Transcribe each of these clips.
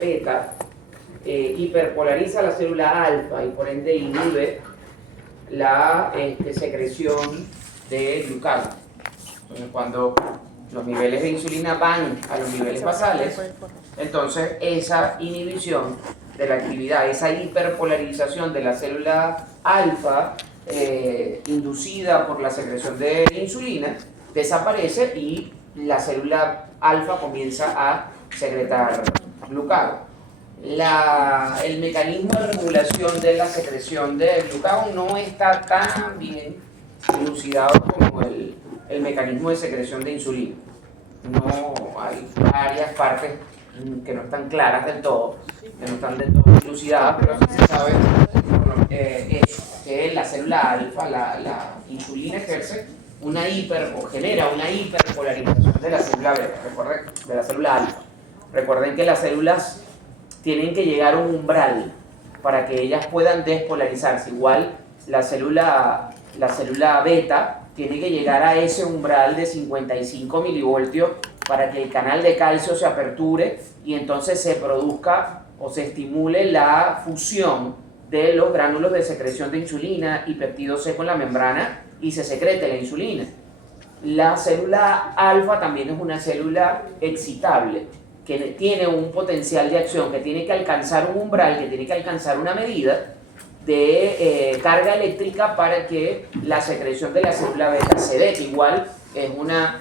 beta hiperpolariza la célula alfa y por ende inhibe la secreción de glucagón. Entonces, cuando los niveles de insulina van a los niveles basales, entonces esa inhibición de la actividad, esa hiperpolarización de la célula alfa inducida por la secreción de insulina, desaparece y la célula alfa comienza a secretar glucagón. El mecanismo de regulación de la secreción de glucagón no está tan bien elucidado como el mecanismo de secreción de insulina. No, hay varias partes que no están claras del todo, que no están del todo elucidadas, pero sí se sabe que la célula alfa, la insulina ejerce genera una hiperpolarización de la célula beta, de la célula alfa. Recuerden que las células tienen que llegar a un umbral para que ellas puedan despolarizarse. Igual la célula beta tiene que llegar a ese umbral de 55 milivoltios para que el canal de calcio se aperture y entonces se produzca o se estimule la fusión de los gránulos de secreción de insulina y péptido C con la membrana y se secrete la insulina. La célula alfa también es una célula excitable, que tiene un potencial de acción, que tiene que alcanzar un umbral, que tiene que alcanzar una medida de carga eléctrica para que la secreción de la célula beta se dé. Igual es una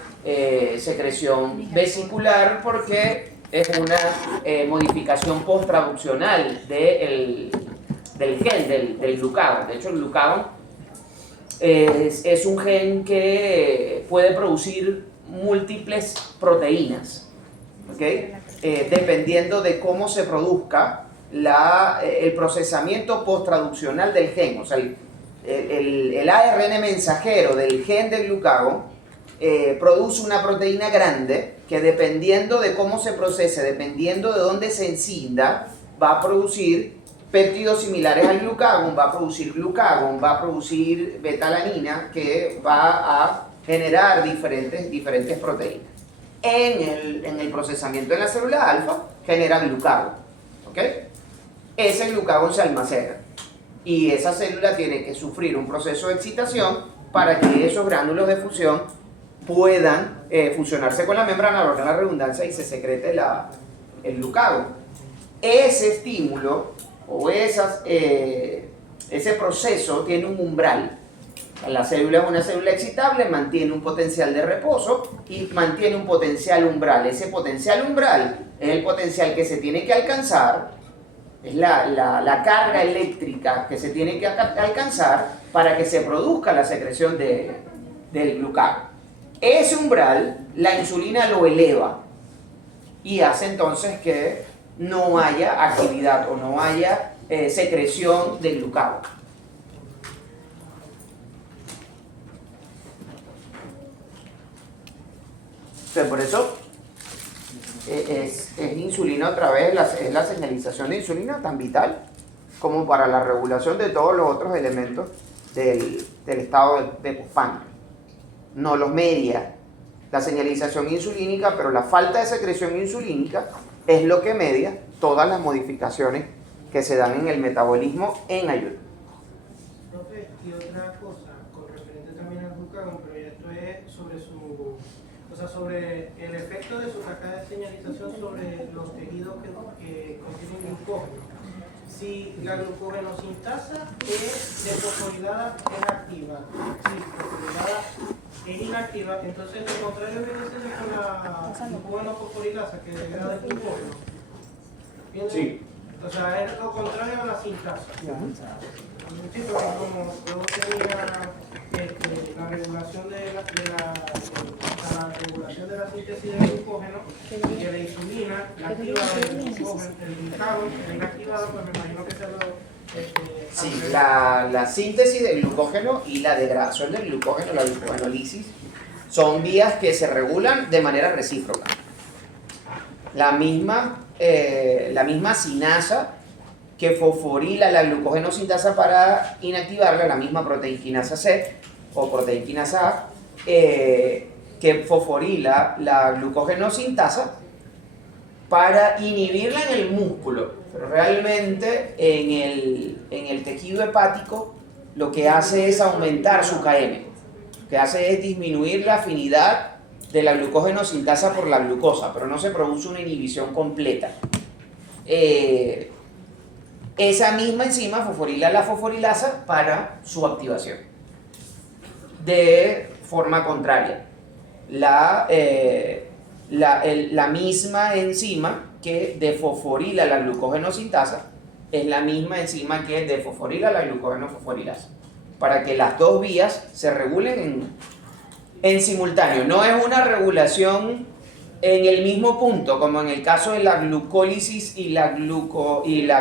secreción vesicular porque es una modificación posttraduccional del gen, del glucagón. De hecho, el glucagón es un gen que puede producir múltiples proteínas. ¿Okay? Dependiendo de cómo se produzca el procesamiento posttraduccional del gen, o sea, el ARN mensajero del gen del glucagón produce una proteína grande que, dependiendo de cómo se procese, dependiendo de dónde se encienda, va a producir péptidos similares al glucagón, va a producir betalanina, que va a generar diferentes proteínas. En el procesamiento de la célula alfa genera glucagón, ¿ok? Ese glucagón se almacena y esa célula tiene que sufrir un proceso de excitación para que esos gránulos de fusión puedan fusionarse con la membrana, valga la redundancia, y se secrete el glucagón. Ese estímulo o ese proceso tiene un umbral. La célula es una célula excitable, mantiene un potencial de reposo y mantiene un potencial umbral. Ese potencial umbral es el potencial que se tiene que alcanzar, es la carga eléctrica que se tiene que alcanzar para que se produzca la secreción del glucagón. Ese umbral, la insulina lo eleva y hace entonces que no haya actividad o no haya secreción de glucagón. Entonces, por eso es insulina otra vez, es la señalización de insulina tan vital como para la regulación de todos los otros elementos del estado de postpáncreas. No los media la señalización insulínica, pero la falta de secreción insulínica es lo que media todas las modificaciones que se dan en el metabolismo en ayuno. Profe, y otra cosa, con referente también al glucagón, pero esto es sobre el efecto de su cascada de señalización sobre los tejidos que contienen glucógeno. Si la glucogenosintasa desfosforilada es activa, si fosforilada es inactiva, entonces lo contrario viene siendo con la glucogenofosforilasa, que degrada el glucógeno. Sí. O sea, es lo contrario a la sintasa. Sí, pero como yo tenía la regulación de la regulación de la síntesis del glucógeno, y que la insulina, la activa del glucógeno, el glucagón, el inactivado, pues me imagino que se lo... Sí, la síntesis del glucógeno y la degradación del glucógeno, la glucogenólisis, son vías que se regulan de manera recíproca. La misma sinasa que fosforila la glucogenosintasa para inactivarla, la misma proteinquinasa C o proteinquinasa A, que fosforila la glucogenosintasa para inhibirla en el músculo, pero realmente en el tejido hepático lo que hace es aumentar su KM, lo que hace es disminuir la afinidad de la glucógeno sintasa por la glucosa, pero no se produce una inhibición completa. Esa misma enzima fosforila la fosforilasa para su activación. De forma contraria, la misma enzima que defosforila la glucógeno sintasa es la misma enzima que defosforila la glucógeno fosforilasa, para que las dos vías se regulen en simultáneo. No es una regulación en el mismo punto, como en el caso de la glucólisis y la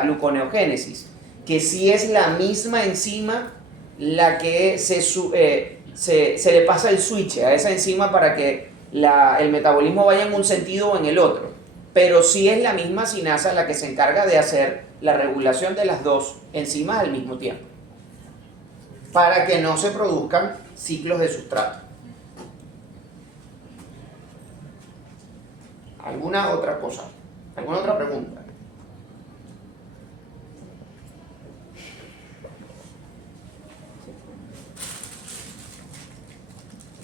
gluconeogénesis, que sí es la misma enzima la que se le pasa el switch a esa enzima para que el metabolismo vaya en un sentido o en el otro, pero sí es la misma sinasa la que se encarga de hacer la regulación de las dos enzimas al mismo tiempo, para que no se produzcan ciclos de sustrato. ¿Alguna otra cosa? ¿Alguna otra pregunta?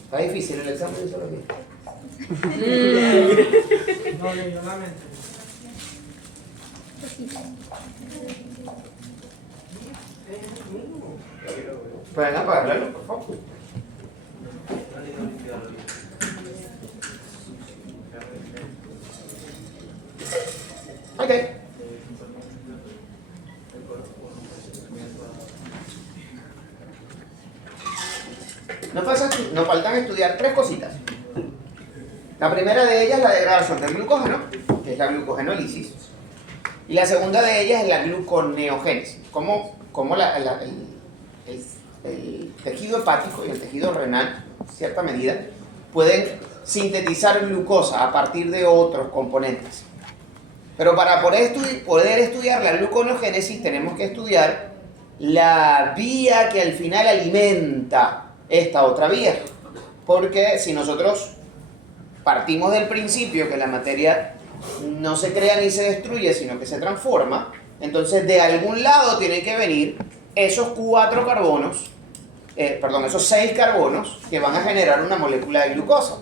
Está difícil el examen de biología. No, yo lamento. Pueden apagarlo, por favor. Ok. Nos faltan estudiar tres cositas. La primera de ellas es la degradación del glucógeno, que es la glucogenólisis. Y la segunda de ellas es la gluconeogénesis. Cómo el tejido hepático y el tejido renal, en cierta medida, pueden sintetizar glucosa a partir de otros componentes. Pero para poder estudiar la gluconeogénesis tenemos que estudiar la vía que al final alimenta esta otra vía. Porque si nosotros partimos del principio que la materia no se crea ni se destruye, sino que se transforma, entonces de algún lado tienen que venir esos esos 6 carbonos que van a generar una molécula de glucosa,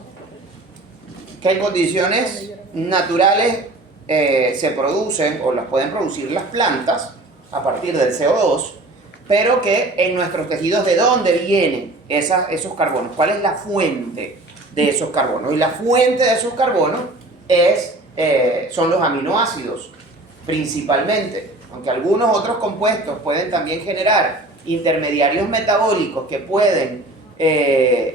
que en condiciones naturales se producen o las pueden producir las plantas a partir del CO2, pero que en nuestros tejidos, ¿de dónde vienen esos carbonos? ¿Cuál es la fuente de esos carbonos? Y la fuente de esos carbonos son los aminoácidos, principalmente, aunque algunos otros compuestos pueden también generar intermediarios metabólicos que pueden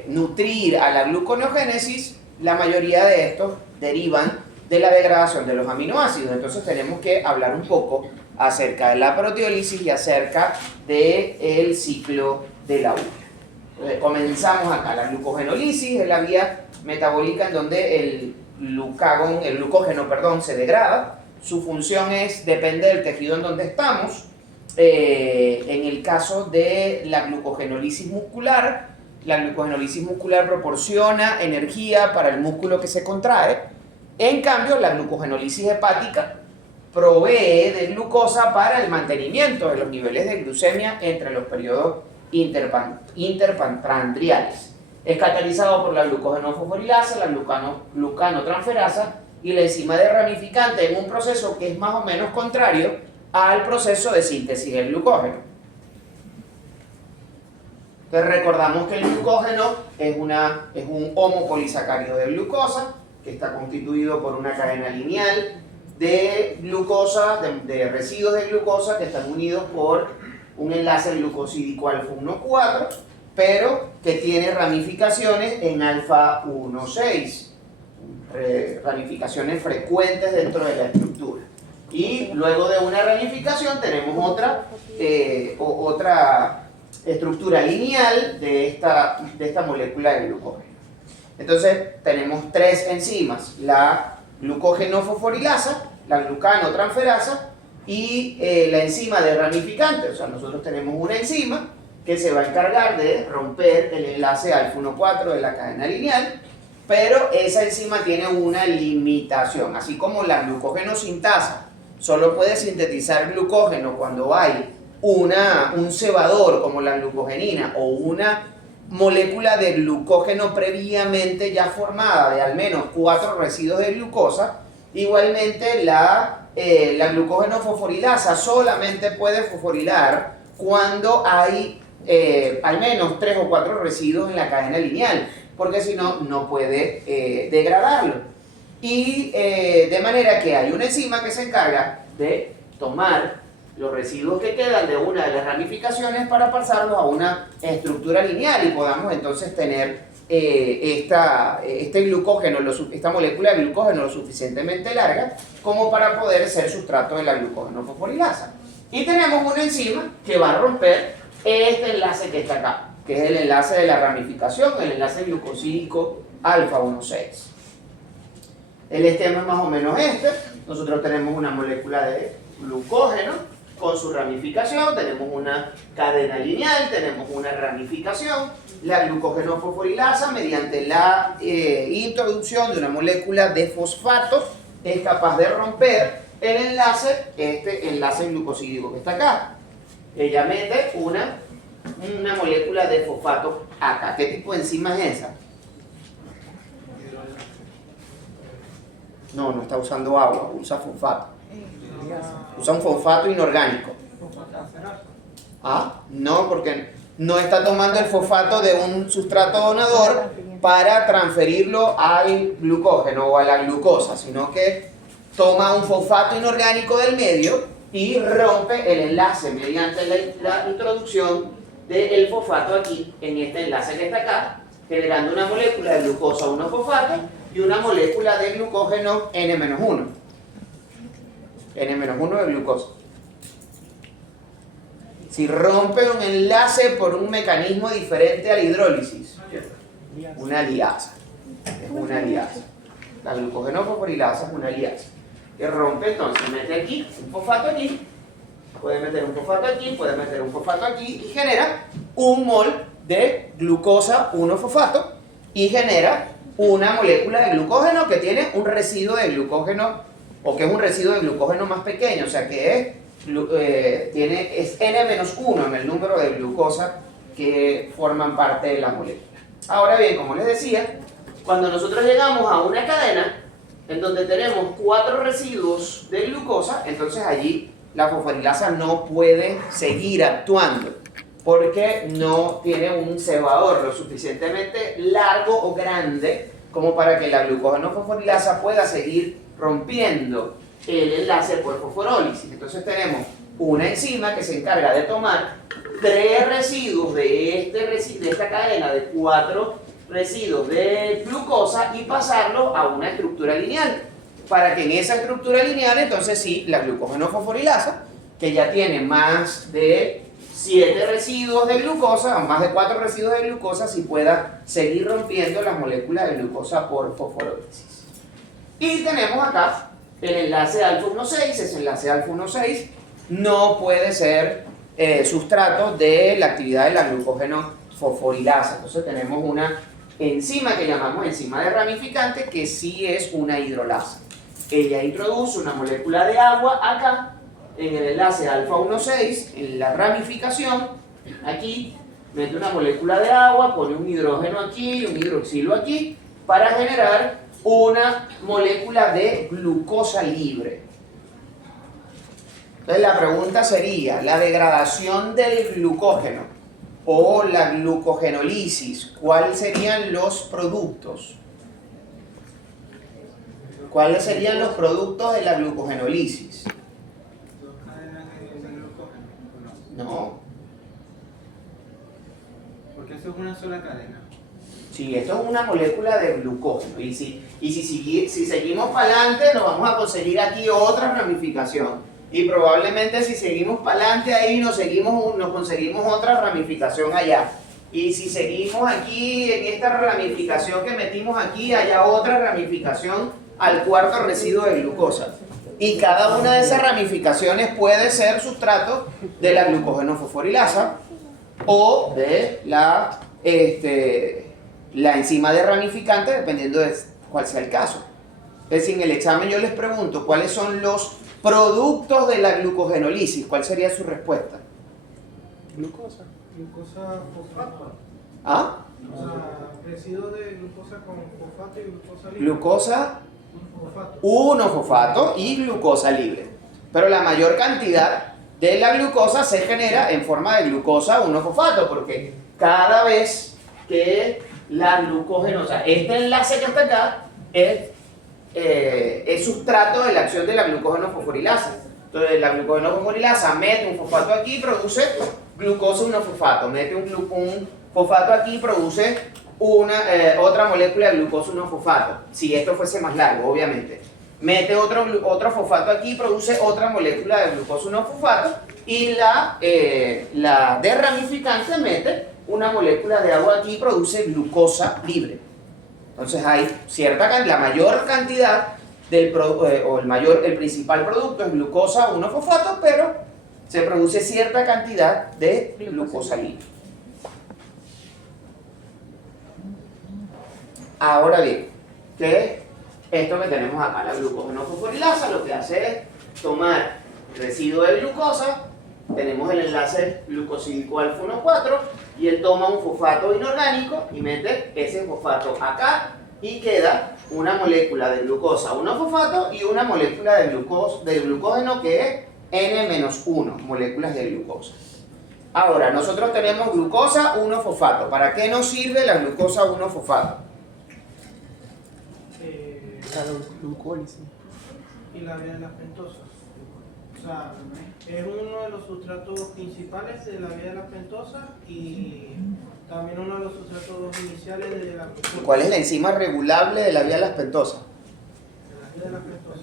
nutrir a la gluconeogénesis. La mayoría de estos derivan de la degradación de los aminoácidos. Entonces tenemos que hablar un poco acerca de la proteólisis y acerca del ciclo de la urea. Comenzamos acá. La glucogenólisis es la vía metabólica en donde el glucógeno se degrada. Su función depende del tejido en donde estamos. En el caso de la glucogenólisis muscular proporciona energía para el músculo que se contrae. En cambio, la glucogenólisis hepática provee de glucosa para el mantenimiento de los niveles de glucemia entre los periodos interpandriales. Es catalizado por la glucogenofosforilasa, la glucanotransferasa y la enzima de ramificante en un proceso que es más o menos contrario al proceso de síntesis del glucógeno. Entonces recordamos que el glucógeno es un homopolisacárido de glucosa que está constituido por una cadena lineal de glucosa, de residuos de glucosa que están unidos por un enlace glucosídico alfa 1,4, pero que tiene ramificaciones en alfa 1,6, ramificaciones frecuentes dentro de la estructura. Y luego de una ramificación tenemos otra estructura lineal de esta molécula de glucógeno. Entonces tenemos 3 enzimas: la glucogenofosforilasa, la glucanotransferasa y la enzima de ramificante. O sea, nosotros tenemos una enzima que se va a encargar de romper el enlace alfa 1,4 de la cadena lineal, pero esa enzima tiene una limitación. Así como la glucógeno sintasa solo puede sintetizar glucógeno cuando hay un cebador como la glucogenina o una molécula de glucógeno previamente ya formada de al menos 4 residuos de glucosa. Igualmente la glucógeno fosforilasa solamente puede fosforilar cuando hay al menos 3 o 4 residuos en la cadena lineal, porque si no, no puede degradarlo. Y de manera que hay una enzima que se encarga de tomar los residuos que quedan de una de las ramificaciones para pasarlos a una estructura lineal y podamos entonces tener este glucógeno, esta molécula de glucógeno lo suficientemente larga como para poder ser sustrato de la glucógeno fosforilasa. Y tenemos una enzima que va a romper este enlace que está acá, que es el enlace de la ramificación, el enlace glucosídico alfa 1,6. El esquema es más o menos este. Nosotros tenemos una molécula de glucógeno con su ramificación, tenemos una cadena lineal, tenemos una ramificación. La glucógeno fosforilasa, mediante la introducción de una molécula de fosfato, es capaz de romper el enlace, este enlace glucosídico que está acá. Ella mete una molécula de fosfato acá. ¿Qué tipo de enzima es esa? No está usando agua, usa fosfato. Usa un fosfato inorgánico. Ah, no, porque no está tomando el fosfato de un sustrato donador para transferirlo al glucógeno o a la glucosa, sino que toma un fosfato inorgánico del medio y rompe el enlace mediante la introducción del fosfato aquí, en este enlace que está acá, generando una molécula de glucosa 1-fosfato y una molécula de glucógeno N-1. N-1 de glucosa. Si rompe un enlace por un mecanismo diferente a la hidrólisis, una liasa. Es una liasa. La glucógeno fosforilasa es una liasa. Que rompe, entonces mete aquí un fosfato aquí, puede meter un fosfato aquí, puede meter un fosfato aquí y genera un mol de glucosa 1-fosfato y genera una molécula de glucógeno que tiene un residuo de glucógeno, o que es un residuo de glucógeno más pequeño, o sea que es N-1 en el número de glucosa que forman parte de la molécula. Ahora bien, como les decía, cuando nosotros llegamos a una cadena en donde tenemos 4 residuos de glucosa, entonces allí la fosforilasa no puede seguir actuando porque no tiene un cebador lo suficientemente largo o grande como para que la glucógeno fosforilasa pueda seguir rompiendo el enlace por fosforólisis. Entonces tenemos una enzima que se encarga de tomar 3 residuos de esta cadena de 4 residuos de glucosa y pasarlos a una estructura lineal, para que en esa estructura lineal entonces sí, la glucógeno fosforilasa, que ya tiene más de 7 residuos de glucosa, o más de 4 residuos de glucosa, sí pueda seguir rompiendo las moléculas de glucosa por fosforólisis. Y tenemos acá el enlace alfa 1,6, ese enlace alfa 1,6 no puede ser sustrato de la actividad de la glucógeno fosforilasa. Entonces tenemos una enzima que llamamos enzima de ramificante, que sí es una hidrolasa. Ella introduce una molécula de agua acá, en el enlace alfa 1,6, en la ramificación, aquí, mete una molécula de agua, pone un hidrógeno aquí, un hidroxilo aquí, para generar una molécula de glucosa libre. Entonces la pregunta sería, la degradación del glucógeno o la glucogenólisis, ¿cuáles serían los productos? ¿Cuáles serían los productos de la glucogenólisis? No. Porque eso es una sola cadena. Sí, esto es una molécula de glucógeno. Y si seguimos para adelante, nos vamos a conseguir aquí otra ramificación. Y probablemente si seguimos para adelante ahí, nos conseguimos otra ramificación allá. Y si seguimos aquí en esta ramificación que metimos aquí, haya otra ramificación al 4.º residuo de glucosa. Y cada una de esas ramificaciones puede ser sustrato de la glucógeno fosforilasa o de la la enzima de ramificante dependiendo de cuál sea el caso. Es decir, en el examen yo les pregunto cuáles son los productos de la glucogenólisis. ¿Cuál sería su respuesta? Glucosa. Glucosa fosfato. ¿Ah? O sea, residuos de glucosa con fosfato y glucosa libre. Glucosa Fosfato. 1-fosfato y glucosa libre. Pero la mayor cantidad de la glucosa se genera en forma de glucosa 1-fosfato, porque cada vez que la glucogenosa, este enlace que está acá, es sustrato de la acción de la glucógeno-fosforilasa. Entonces la glucógeno-fosforilasa mete un fosfato aquí y produce glucosa 1-fosfato, mete un fosfato aquí y produce otra molécula de glucosa 1-fosfato, si esto fuese más largo, obviamente. Mete otro fosfato aquí y produce otra molécula de glucosa 1-fosfato, y la de ramificante mete una molécula de agua aquí y produce glucosa libre. Entonces hay la mayor cantidad el principal producto es glucosa 1-fosfato, pero se produce cierta cantidad de glucosa libre. Ahora bien, ¿qué es esto que tenemos acá? La glucógeno-fosforilasa lo que hace es tomar residuo de glucosa, tenemos el enlace glucosídico alfa 1,4, y él toma un fosfato inorgánico y mete ese fosfato acá y queda una molécula de glucosa 1-fosfato y una molécula de glucógeno que es N-1 moléculas de glucosa. Ahora, nosotros tenemos glucosa 1-fosfato. ¿Para qué nos sirve la glucosa 1-fosfato? La glucólisis y la vía de las pentosas. O sea, es uno de los sustratos principales de la vía de las pentosas y también uno de los sustratos iniciales de la glucólisis. ¿Cuál es la enzima regulable de la vía de las pentosas? De la vía de las pentosas.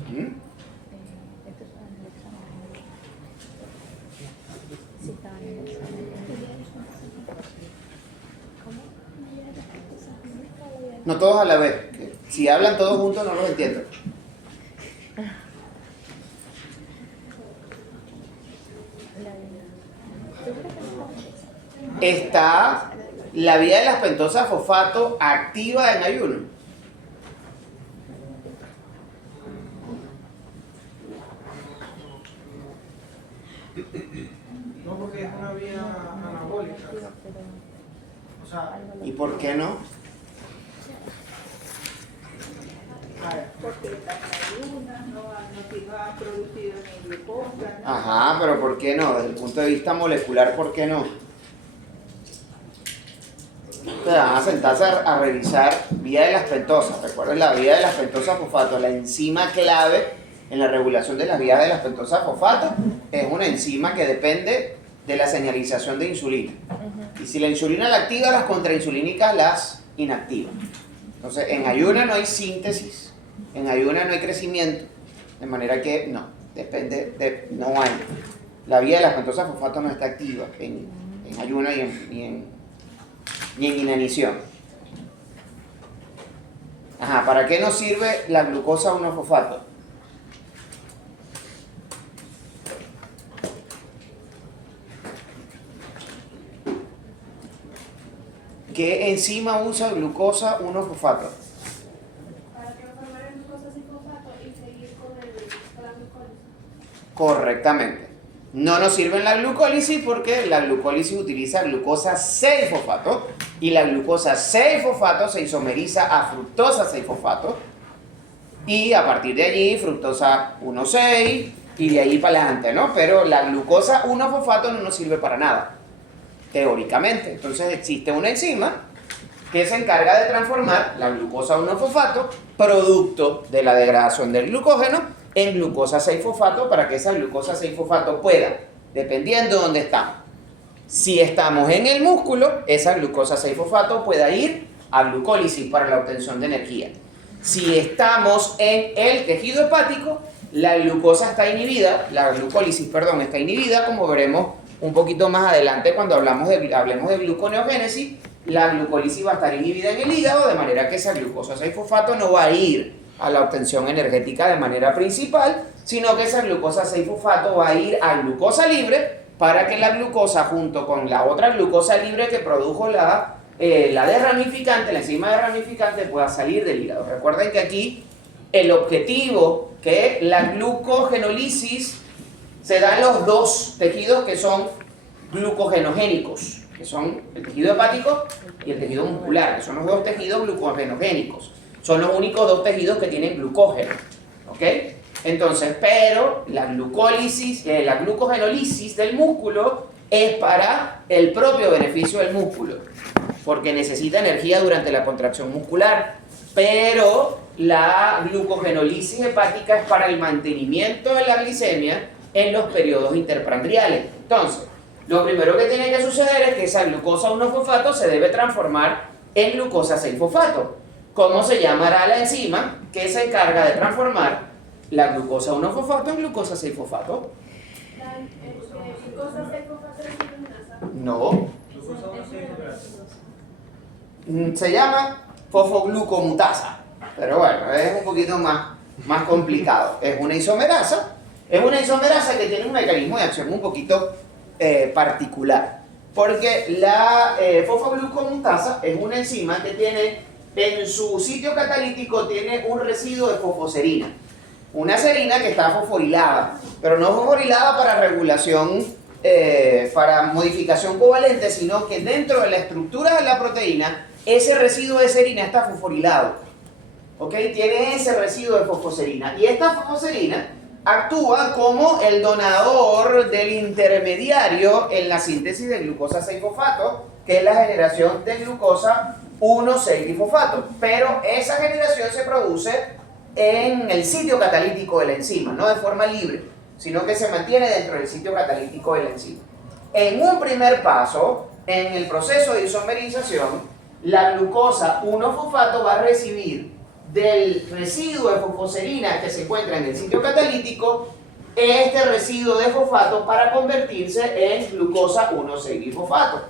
No todos a la vez. Si hablan todos juntos no los entiendo. Está la vía de las pentosas fosfato activa en ayuno. No, porque es una vía anabólica. O sea, ¿Y por qué no? Porque las ayunas no han producido ni glucosa. Ajá, pero ¿por qué no? Desde el punto de vista molecular, ¿por qué no? Ustedes van a sentarse a revisar vía de las pentosas. Recuerden la vía de las pentosas fosfato, la enzima clave en la regulación de las vías de las pentosas fosfato es una enzima que depende de la señalización de insulina. Y si la insulina la activa, las contrainsulínicas las inactiva. Entonces, en ayuna no hay síntesis, en ayuna no hay crecimiento, de manera que no, no hay. La vía de las pentosas fosfato no está activa en ayuna y en inanición. Ajá, ¿para qué nos sirve la glucosa 1-fosfato? ¿Qué enzima usa glucosa 1-fosfato? Para transformar en glucosa sin fosfato y seguir con la glucólisis. Correctamente. No nos sirve en la glucólisis porque la glucólisis utiliza glucosa 6-fosfato y la glucosa 6-fosfato se isomeriza a fructosa 6-fosfato y a partir de allí fructosa 1,6 y de ahí para adelante, ¿no? Pero la glucosa 1-fosfato no nos sirve para nada, teóricamente. Entonces existe una enzima que se encarga de transformar la glucosa 1-fosfato, producto de la degradación del glucógeno, en glucosa 6-fosfato para que esa glucosa 6-fosfato pueda, dependiendo de dónde estamos. Si estamos en el músculo, esa glucosa 6-fosfato pueda ir a glucólisis para la obtención de energía. Si estamos en el tejido hepático, la glucólisis está inhibida, como veremos un poquito más adelante cuando hablemos de gluconeogénesis. La glucólisis va a estar inhibida en el hígado, de manera que esa glucosa 6-fosfato no va a ir a la obtención energética de manera principal, sino que esa glucosa 6-fosfato va a ir a glucosa libre para que la glucosa junto con la otra glucosa libre que produjo la la desramificante, la enzima desramificante pueda salir del hígado. Recuerden que aquí el objetivo que la glucogenólisis se da en los dos tejidos que son glucogenogénicos, que son el tejido hepático y el tejido muscular, que son los dos tejidos glucogenogénicos. Son los únicos dos tejidos que tienen glucógeno, ¿ok? Entonces, pero la glucólisis, la glucogenólisis del músculo es para el propio beneficio del músculo, porque necesita energía durante la contracción muscular, pero la glucogenólisis hepática es para el mantenimiento de la glicemia en los periodos interprandiales. Entonces, lo primero que tiene que suceder es que esa glucosa 1-fosfato se debe transformar en glucosa 6-fosfato. ¿Cómo se llamará la enzima que se encarga de transformar la glucosa 1-fosfato en glucosa 6-fosfato? ¿Glucosa 6-fosfato es glucosa? No. Se llama fosfoglucomutasa, pero bueno, es un poquito más complicado. Es una isomerasa que tiene un mecanismo de acción un poquito particular, porque la fosfoglucomutasa es una enzima que tiene en su sitio catalítico tiene un residuo de fosfoserina, una serina que está fosforilada, pero no fosforilada para regulación, para modificación covalente, sino que dentro de la estructura de la proteína ese residuo de serina está fosforilado, ¿ok? Tiene ese residuo de fosfoserina, y esta fosfoserina actúa como el donador del intermediario en la síntesis de glucosa 6-fosfato, que es la generación de glucosa 1,6-difosfato, pero esa generación se produce en el sitio catalítico de la enzima, no de forma libre, sino que se mantiene dentro del sitio catalítico de la enzima. En un primer paso, en el proceso de isomerización, la glucosa 1-fosfato va a recibir del residuo de fosfoserina que se encuentra en el sitio catalítico este residuo de fosfato para convertirse en glucosa 1,6-difosfato.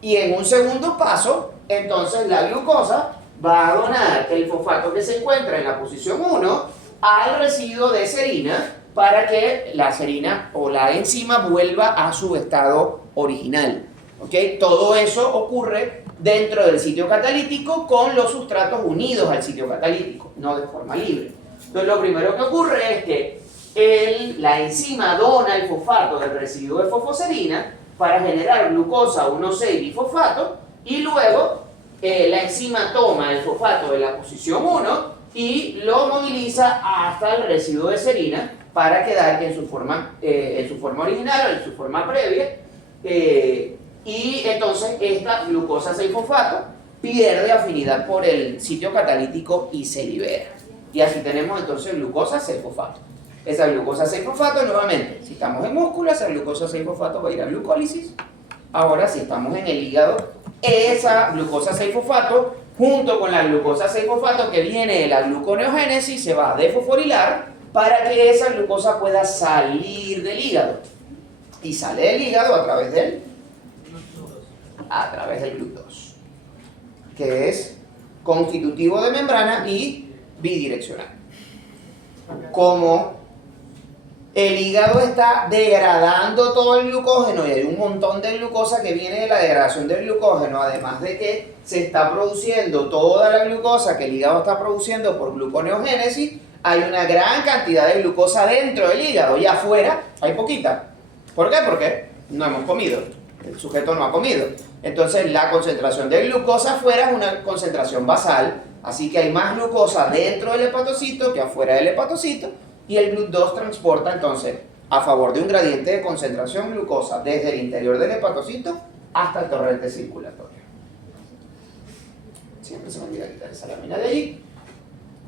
Y en un segundo paso, entonces la glucosa va a donar el fosfato que se encuentra en la posición 1 al residuo de serina para que la serina o la enzima vuelva a su estado original. ¿Okay? Todo eso ocurre dentro del sitio catalítico con los sustratos unidos al sitio catalítico, no de forma libre. Entonces lo primero que ocurre es que la enzima dona el fosfato del residuo de fosfoserina para generar glucosa 1,6-difosfato, y luego la enzima toma el fosfato de la posición 1 y lo moviliza hasta el residuo de serina para quedar en su forma original o en su forma previa, y entonces esta glucosa 6-fosfato pierde afinidad por el sitio catalítico y se libera. Y así tenemos entonces glucosa 6-fosfato. Esa glucosa 6-fosfato, nuevamente, si estamos en músculo, esa glucosa 6-fosfato va a ir a glucólisis. Ahora, si estamos en el hígado, esa glucosa 6-fosfato, junto con la glucosa 6-fosfato que viene de la gluconeogénesis, se va a desfosforilar para que esa glucosa pueda salir del hígado. Y sale del hígado a través del GLUT2, que es constitutivo de membrana y bidireccional. Como el hígado está degradando todo el glucógeno y hay un montón de glucosa que viene de la degradación del glucógeno, además de que se está produciendo toda la glucosa que el hígado está produciendo por gluconeogénesis, hay una gran cantidad de glucosa dentro del hígado y afuera hay poquita. ¿Por qué? Porque no hemos comido, el sujeto no ha comido. Entonces la concentración de glucosa afuera es una concentración basal, así que hay más glucosa dentro del hepatocito que afuera del hepatocito, y el GLUT2 transporta entonces a favor de un gradiente de concentración glucosa desde el interior del hepatocito hasta el torrente circulatorio. Siempre se me olvida quitar esa lámina de allí.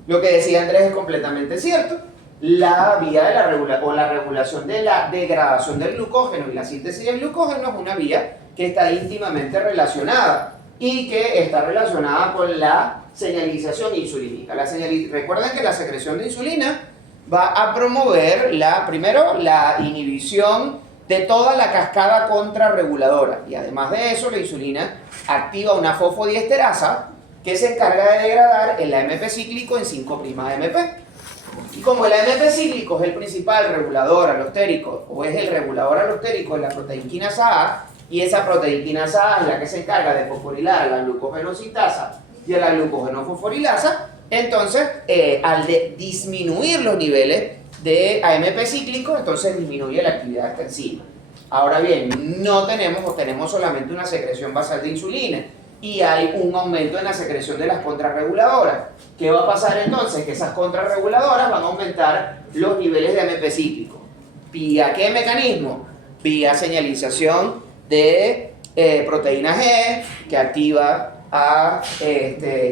Lo que decía Andrés es completamente cierto. La vía de la regulación de la degradación del glucógeno y la síntesis del glucógeno es una vía que está íntimamente relacionada y que está relacionada con la señalización insulínica. Recuerden que la secreción de insulina va a promover primero la inhibición de toda la cascada contrarreguladora, y además de eso la insulina activa una fosfodiesterasa que se encarga de degradar el AMP cíclico en 5'-AMP. Y como el AMP cíclico es el principal regulador alostérico, o es el regulador alostérico de la proteínquinasa A, y esa proteína quinasa A es la que se encarga de fosforilar a la glucogenosintasa y a la glucogenofosforilasa. Entonces, al disminuir los niveles de AMP cíclico, entonces disminuye la actividad de esta enzima. Ahora bien, no tenemos o tenemos solamente una secreción basal de insulina y hay un aumento en la secreción de las contrarreguladoras. ¿Qué va a pasar entonces? Que esas contrarreguladoras van a aumentar los niveles de AMP cíclico. ¿Vía qué mecanismo? Vía señalización de proteína G, que activa a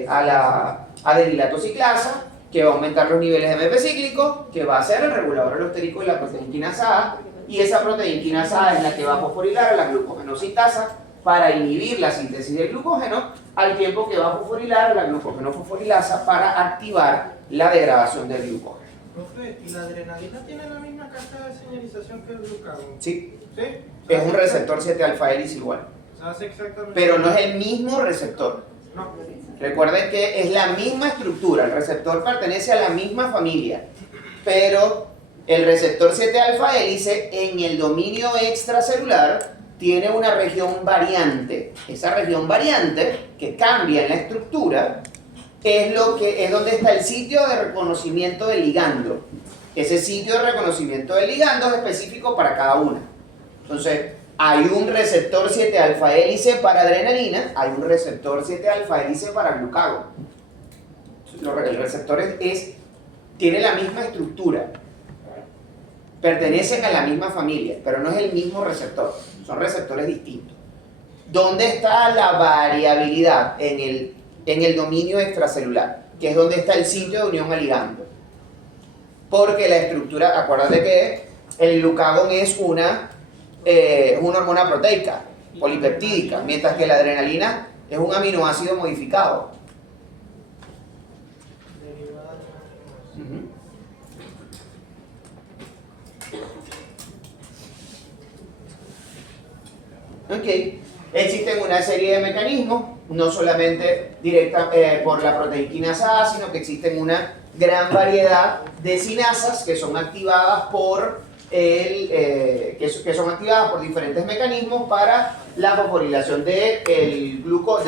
la adenilato ciclasa, que va a aumentar los niveles de AMP cíclico, que va a ser el regulador alostérico de la proteína quinasa A, y esa proteína quinasa A es la que va a fosforilar a la glucogenosintasa para inhibir la síntesis del glucógeno, al tiempo que va a fosforilar a la glucogenofosforilasa para activar la degradación del glucógeno. Profe, ¿y la adrenalina tiene la misma carga de señalización que el glucagón? Sí, ¿Sí? es un receptor 7 alfa hélice igual, Hace exactamente. pero no es el mismo receptor. No. Recuerden que es la misma estructura, el receptor pertenece a la misma familia, pero el receptor 7 alfa hélice en el dominio extracelular tiene una región variante. Esa región variante que cambia en la estructura es donde está el sitio de reconocimiento del ligando. Ese sitio de reconocimiento del ligando es específico para cada una. Entonces, hay un receptor 7 alfa hélice para adrenalina, hay un receptor 7 alfa hélice para glucagón. El receptor tiene la misma estructura, pertenecen a la misma familia, pero no es el mismo receptor, son receptores distintos. ¿Dónde está la variabilidad? En el dominio extracelular, que es donde está el sitio de unión al ligando. Porque la estructura, acuérdate que el glucagón es una hormona proteica, polipeptídica, mientras que la adrenalina es un aminoácido modificado. Ok, existen una serie de mecanismos, no solamente directa por la proteína quinasa A, sino que existen una gran variedad de sinasas que son activadas por diferentes mecanismos para la fosforilación de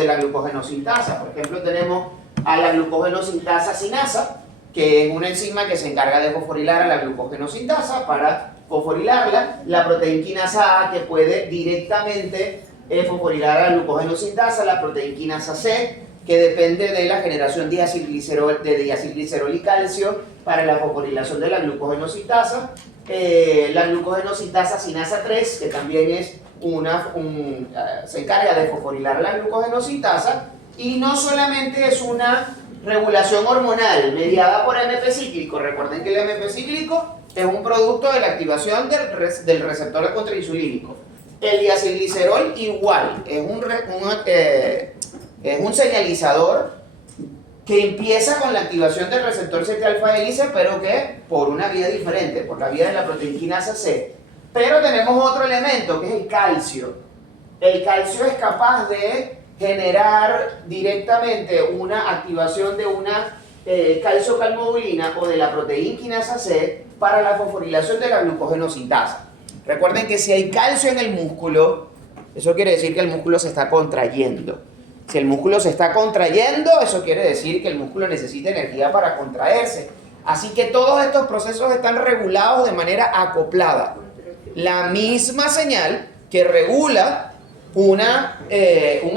la glucogenosintasa. Por ejemplo, tenemos a la glucogenosintasa sinasa, que es una enzima que se encarga de fosforilar a la glucogenosintasa para fosforilarla, la proteína quinasa A, que puede directamente fosforilar a la glucogenosintasa, la proteína quinasa C, que depende de la generación de diacilglicerol y calcio para la fosforilación de la glucogenosintasa, la glucogenosintasa sinasa 3, que también se encarga de fosforilar la glucogenosintasa, y no solamente es una regulación hormonal mediada por AMP cíclico. Recuerden que el AMP cíclico es un producto de la activación del receptor contrainsulínico. El diacilglicerol igual, es un señalizador que empieza con la activación del receptor 7 alfa hélice, pero que por una vía diferente, por la vía de la proteína quinasa C. Pero tenemos otro elemento, que es el calcio. El calcio es capaz de generar directamente una activación de una calciocalmodulina o de la proteína quinasa C para la fosforilación de la glucogenosintasa. Recuerden que si hay calcio en el músculo, eso quiere decir que el músculo se está contrayendo. Si el músculo se está contrayendo, eso quiere decir que el músculo necesita energía para contraerse. Así que todos estos procesos están regulados de manera acoplada. La misma señal que regula un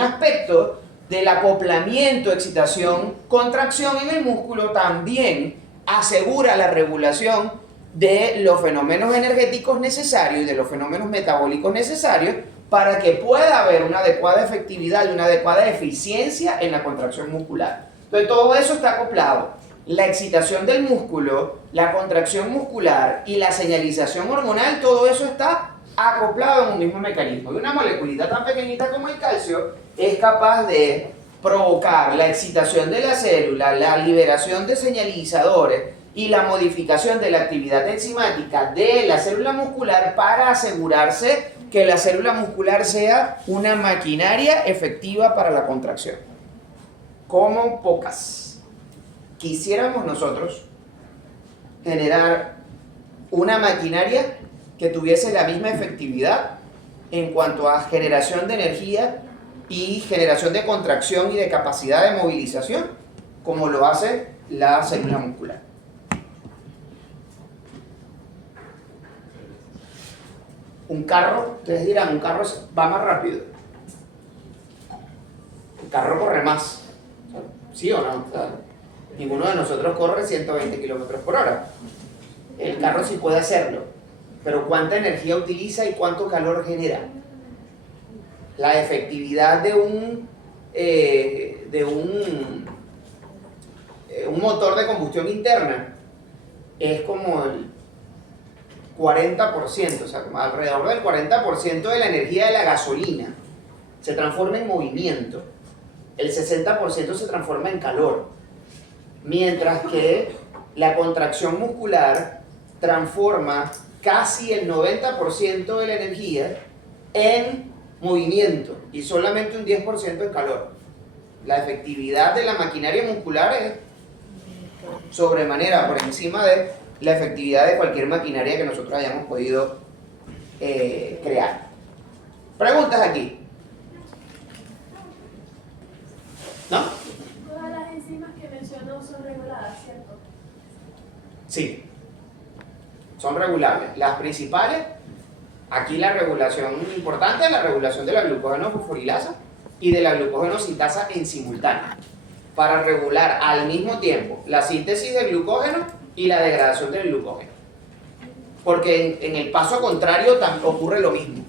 aspecto del acoplamiento, excitación, contracción en el músculo, también asegura la regulación de los fenómenos energéticos necesarios y de los fenómenos metabólicos necesarios para que pueda haber una adecuada efectividad y una adecuada eficiencia en la contracción muscular. Entonces todo eso está acoplado. La excitación del músculo, la contracción muscular y la señalización hormonal, todo eso está acoplado en un mismo mecanismo. Y una moleculita tan pequeñita como el calcio es capaz de provocar la excitación de la célula, la liberación de señalizadores y la modificación de la actividad enzimática de la célula muscular para asegurarse que la célula muscular sea una maquinaria efectiva para la contracción. Como pocas. Quisiéramos nosotros generar una maquinaria que tuviese la misma efectividad en cuanto a generación de energía y generación de contracción y de capacidad de movilización, como lo hace la célula muscular. Un carro, ustedes dirán, un carro va más rápido. El carro corre más. ¿Sí o no? O sea, ninguno de nosotros corre 120 kilómetros por hora. El carro sí puede hacerlo. Pero ¿cuánta energía utiliza y cuánto calor genera? La efectividad de un motor de combustión interna es como el 40%, o sea, alrededor del 40% de la energía de la gasolina se transforma en movimiento. El 60% se transforma en calor. Mientras que la contracción muscular transforma casi el 90% de la energía en movimiento y solamente un 10% en calor. La efectividad de la maquinaria muscular es sobremanera por encima de la efectividad de cualquier maquinaria que nosotros hayamos podido crear. ¿Preguntas aquí? ¿No? Todas las enzimas que mencionó son reguladas, ¿cierto? Sí. Son regulables. Las principales, aquí la regulación importante es la regulación de la glucógeno fosforilasa y de la glucógeno sintasa en simultáneo, para regular al mismo tiempo la síntesis de glucógeno y la degradación del glucógeno. Porque en el paso contrario ocurre lo mismo.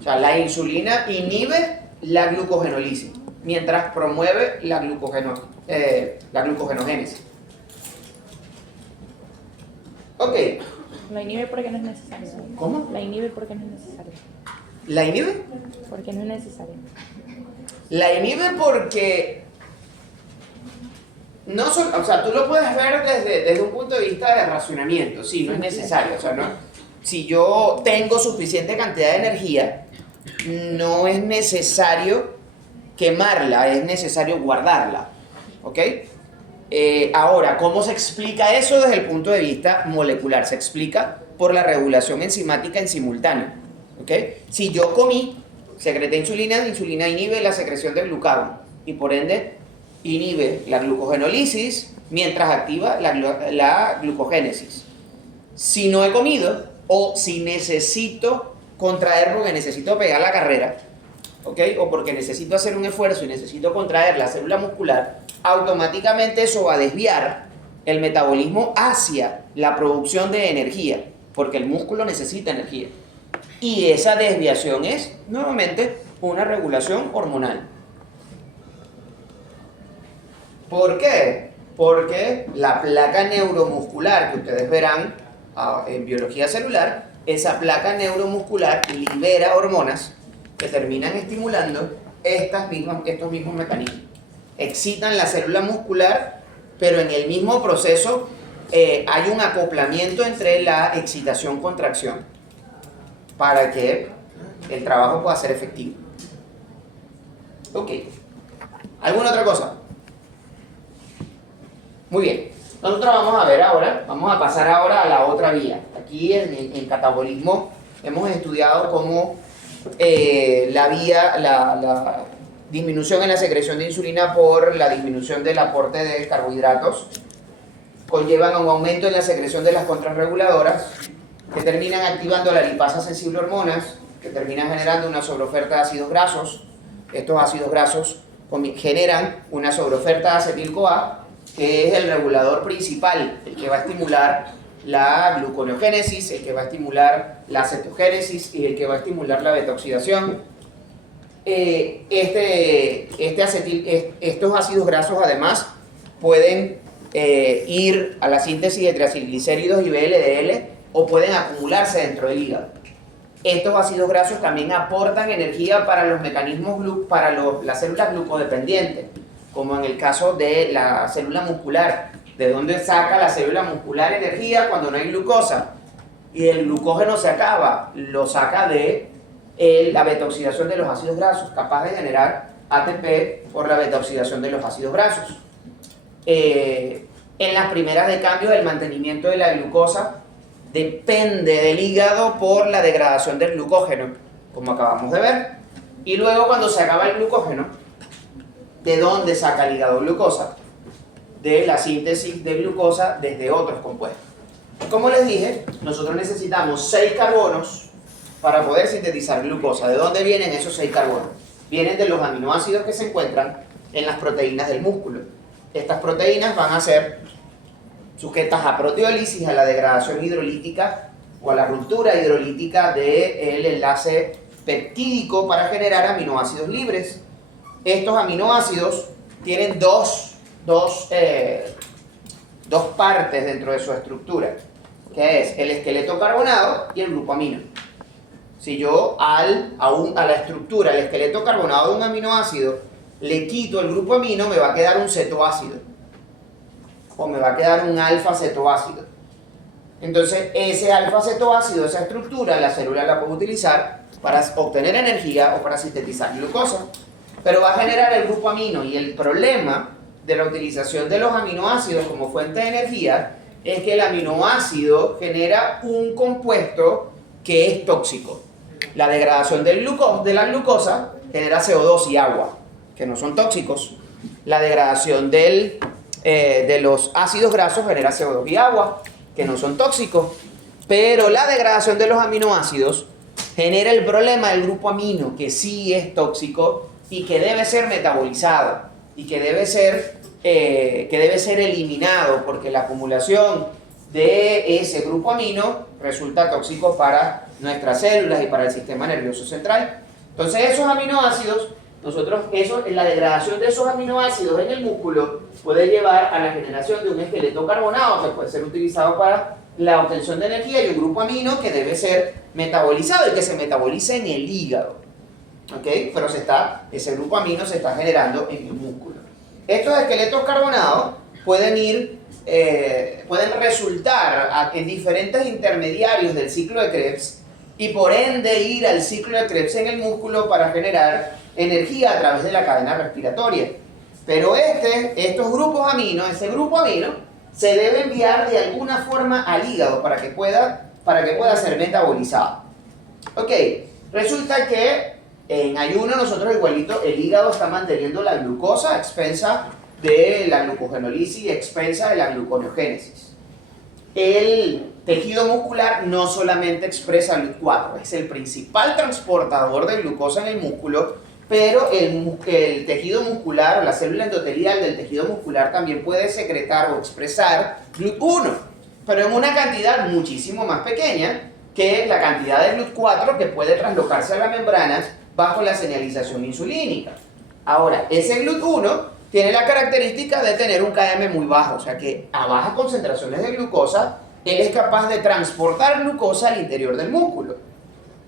O sea, la insulina inhibe la glucogenólisis, mientras promueve la glucogenogénesis. Ok. La inhibe porque no es necesario. ¿Cómo? La inhibe porque no es necesario. ¿La inhibe? Porque no es necesario. La inhibe porque no son, o sea, tú lo puedes ver desde un punto de vista de racionamiento. Sí, no es necesario. O sea, no, si yo tengo suficiente cantidad de energía, no es necesario quemarla, es necesario guardarla. ¿Ok? Ahora, ¿cómo se explica eso desde el punto de vista molecular? Se explica por la regulación enzimática en simultáneo. ¿Ok? Si yo comí, secreté insulina, la insulina inhibe la secreción del glucagón y por ende inhibe la glucogenólisis mientras activa la glucogénesis. Si no he comido o si necesito contraer porque necesito pegar la carrera, ¿ok? O porque necesito hacer un esfuerzo y necesito contraer la célula muscular, automáticamente eso va a desviar el metabolismo hacia la producción de energía, porque el músculo necesita energía. Y esa desviación es, nuevamente, una regulación hormonal. ¿Por qué? Porque la placa neuromuscular que ustedes verán en biología celular, esa placa neuromuscular libera hormonas que terminan estimulando estos mismos mecanismos. Excitan la célula muscular, pero en el mismo proceso hay un acoplamiento entre la excitación-contracción para que el trabajo pueda ser efectivo. Ok. ¿Alguna otra cosa? Muy bien. Nosotros vamos a ver ahora, vamos a pasar ahora a la otra vía. Aquí en catabolismo hemos estudiado cómo la disminución en la secreción de insulina por la disminución del aporte de carbohidratos conllevan a un aumento en la secreción de las contrarreguladoras que terminan activando la lipasa sensible hormonas, que terminan generando una sobreoferta de ácidos grasos. Estos ácidos grasos generan una sobreoferta de acetil-CoA, que es el regulador principal, el que va a estimular la gluconeogénesis, el que va a estimular la cetogénesis y el que va a estimular la beta-oxidación. Estos ácidos grasos además pueden ir a la síntesis de triglicéridos y VLDL o pueden acumularse dentro del hígado. Estos ácidos grasos también aportan energía para los mecanismos, para las células glucodependientes, como en el caso de la célula muscular. ¿De dónde saca la célula muscular energía cuando no hay glucosa? Y el glucógeno se acaba, lo saca de la beta-oxidación de los ácidos grasos, capaz de generar ATP por la beta-oxidación de los ácidos grasos. En las primeras de cambio, el mantenimiento de la glucosa depende del hígado por la degradación del glucógeno. como acabamos de ver. Y luego cuando se acaba el glucógeno, ¿de dónde saca el hígado glucosa? De la síntesis de glucosa desde otros compuestos. Como les dije, nosotros necesitamos 6 carbonos para poder sintetizar glucosa. ¿De dónde vienen esos 6 carbonos? Vienen de los aminoácidos que se encuentran en las proteínas del músculo. Estas proteínas van a ser sujetas a proteólisis, a la degradación hidrolítica o a la ruptura hidrolítica del enlace peptídico para generar aminoácidos libres. Estos aminoácidos tienen dos partes dentro de su estructura, que es el esqueleto carbonado y el grupo amino. Si yo a la estructura, al esqueleto carbonado de un aminoácido, le quito el grupo amino, me va a quedar un cetoácido, o me va a quedar un alfa-cetoácido. Entonces, ese alfa-cetoácido, esa estructura, la célula la puede utilizar para obtener energía o para sintetizar glucosa, pero va a generar el grupo amino, y el problema de la utilización de los aminoácidos como fuente de energía es que el aminoácido genera un compuesto que es tóxico. La degradación de la glucosa genera CO2 y agua, que no son tóxicos. La degradación de los ácidos grasos genera CO2 y agua, que no son tóxicos. Pero la degradación de los aminoácidos genera el problema del grupo amino, que sí es tóxico y que debe ser metabolizado y que debe ser eliminado, porque la acumulación de ese grupo amino resulta tóxico para nuestras células y para el sistema nervioso central. Entonces esos aminoácidos, la degradación de esos aminoácidos en el músculo puede llevar a la generación de un esqueleto carbonado que puede ser utilizado para la obtención de energía, y un grupo amino que debe ser metabolizado y que se metaboliza en el hígado. ¿Ok? Pero ese grupo amino se está generando en el músculo. Estos esqueletos carbonados pueden resultar en diferentes intermediarios del ciclo de Krebs y por ende ir al ciclo de Krebs en el músculo para generar energía a través de la cadena respiratoria. Pero ese grupo amino se debe enviar de alguna forma al hígado para que pueda ser metabolizado. Ok, resulta que en ayuno nosotros igualito el hígado está manteniendo la glucosa a expensa de la glucogenólisis y a expensa de la gluconeogénesis. El tejido muscular no solamente expresa GLUT4, es el principal transportador de glucosa en el músculo, pero el tejido muscular o la célula endotelial del tejido muscular también puede secretar o expresar GLUT1, pero en una cantidad muchísimo más pequeña que la cantidad de GLUT4 que puede traslocarse a las membranas bajo la señalización insulínica. Ahora, ese GLUT1 tiene la característica de tener un Km muy bajo, o sea que a bajas concentraciones de glucosa, él es capaz de transportar glucosa al interior del músculo.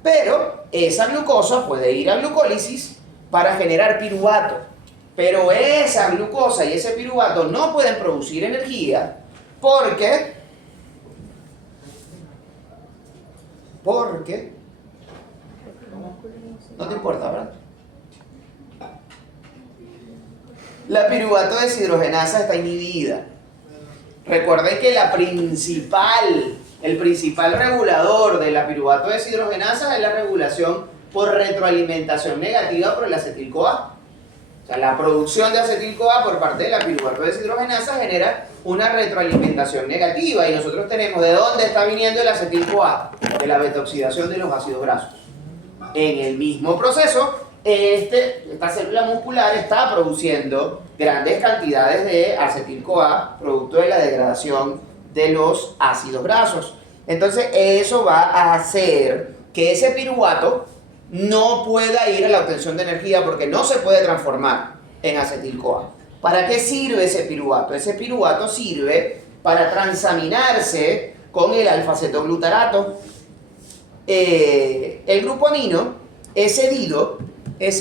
Pero esa glucosa puede ir a glucólisis para generar piruvato. Pero esa glucosa y ese piruvato no pueden producir energía porque no te importa, ¿verdad? La piruvato deshidrogenasa está inhibida. Recuerden que el principal regulador de la piruvato deshidrogenasa es la regulación por retroalimentación negativa por el acetil-CoA. O sea, la producción de acetil-CoA por parte de la piruvato deshidrogenasa genera una retroalimentación negativa, y nosotros tenemos de dónde está viniendo el acetil-CoA, de la beta-oxidación de los ácidos grasos. En el mismo proceso, esta célula muscular está produciendo grandes cantidades de acetil-CoA, producto de la degradación de los ácidos grasos. Entonces, eso va a hacer que ese piruvato no pueda ir a la obtención de energía porque no se puede transformar en acetil-CoA. ¿Para qué sirve ese piruvato? Ese piruvato sirve para transaminarse con el alfa-cetoglutarato. El grupo amino es cedido, el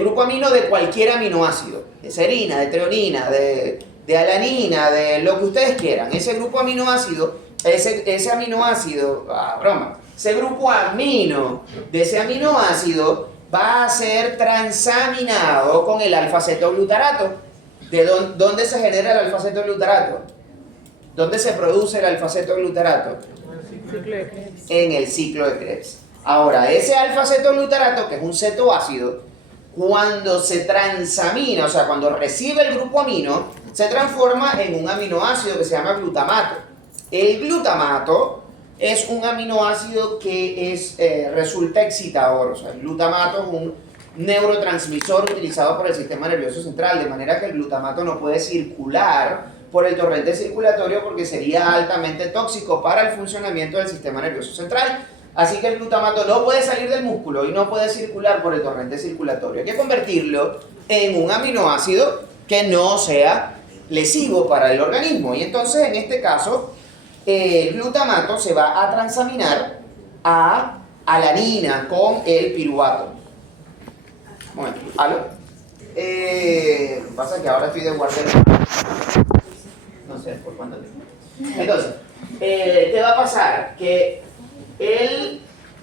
grupo amino de cualquier aminoácido, de serina, de treonina, de alanina, de lo que ustedes quieran. Ese grupo aminoácido, ese aminoácido, ese grupo amino de ese aminoácido va a ser transaminado con el alfa-cetoglutarato. ¿Dónde se genera el alfa-cetoglutarato? ¿Dónde se produce el alfa-cetoglutarato? En el ciclo de Krebs. Ahora, ese alfa-cetoglutarato, que es un cetoácido, cuando se transamina, o sea, cuando recibe el grupo amino, se transforma en un aminoácido que se llama glutamato. El glutamato es un aminoácido que resulta excitador, o sea, el glutamato es un neurotransmisor utilizado por el sistema nervioso central, de manera que el glutamato no puede circular por el torrente circulatorio porque sería altamente tóxico para el funcionamiento del sistema nervioso central. Así que el glutamato no puede salir del músculo y no puede circular por el torrente circulatorio. Hay que convertirlo en un aminoácido que no sea lesivo para el organismo. Y entonces, en este caso, el glutamato se va a transaminar a alanina con el piruvato. Un momento, ¿aló? Lo que pasa es que ahora estoy de guardia. No sé por cuánto tiempo. Entonces, ¿qué va a pasar? Que el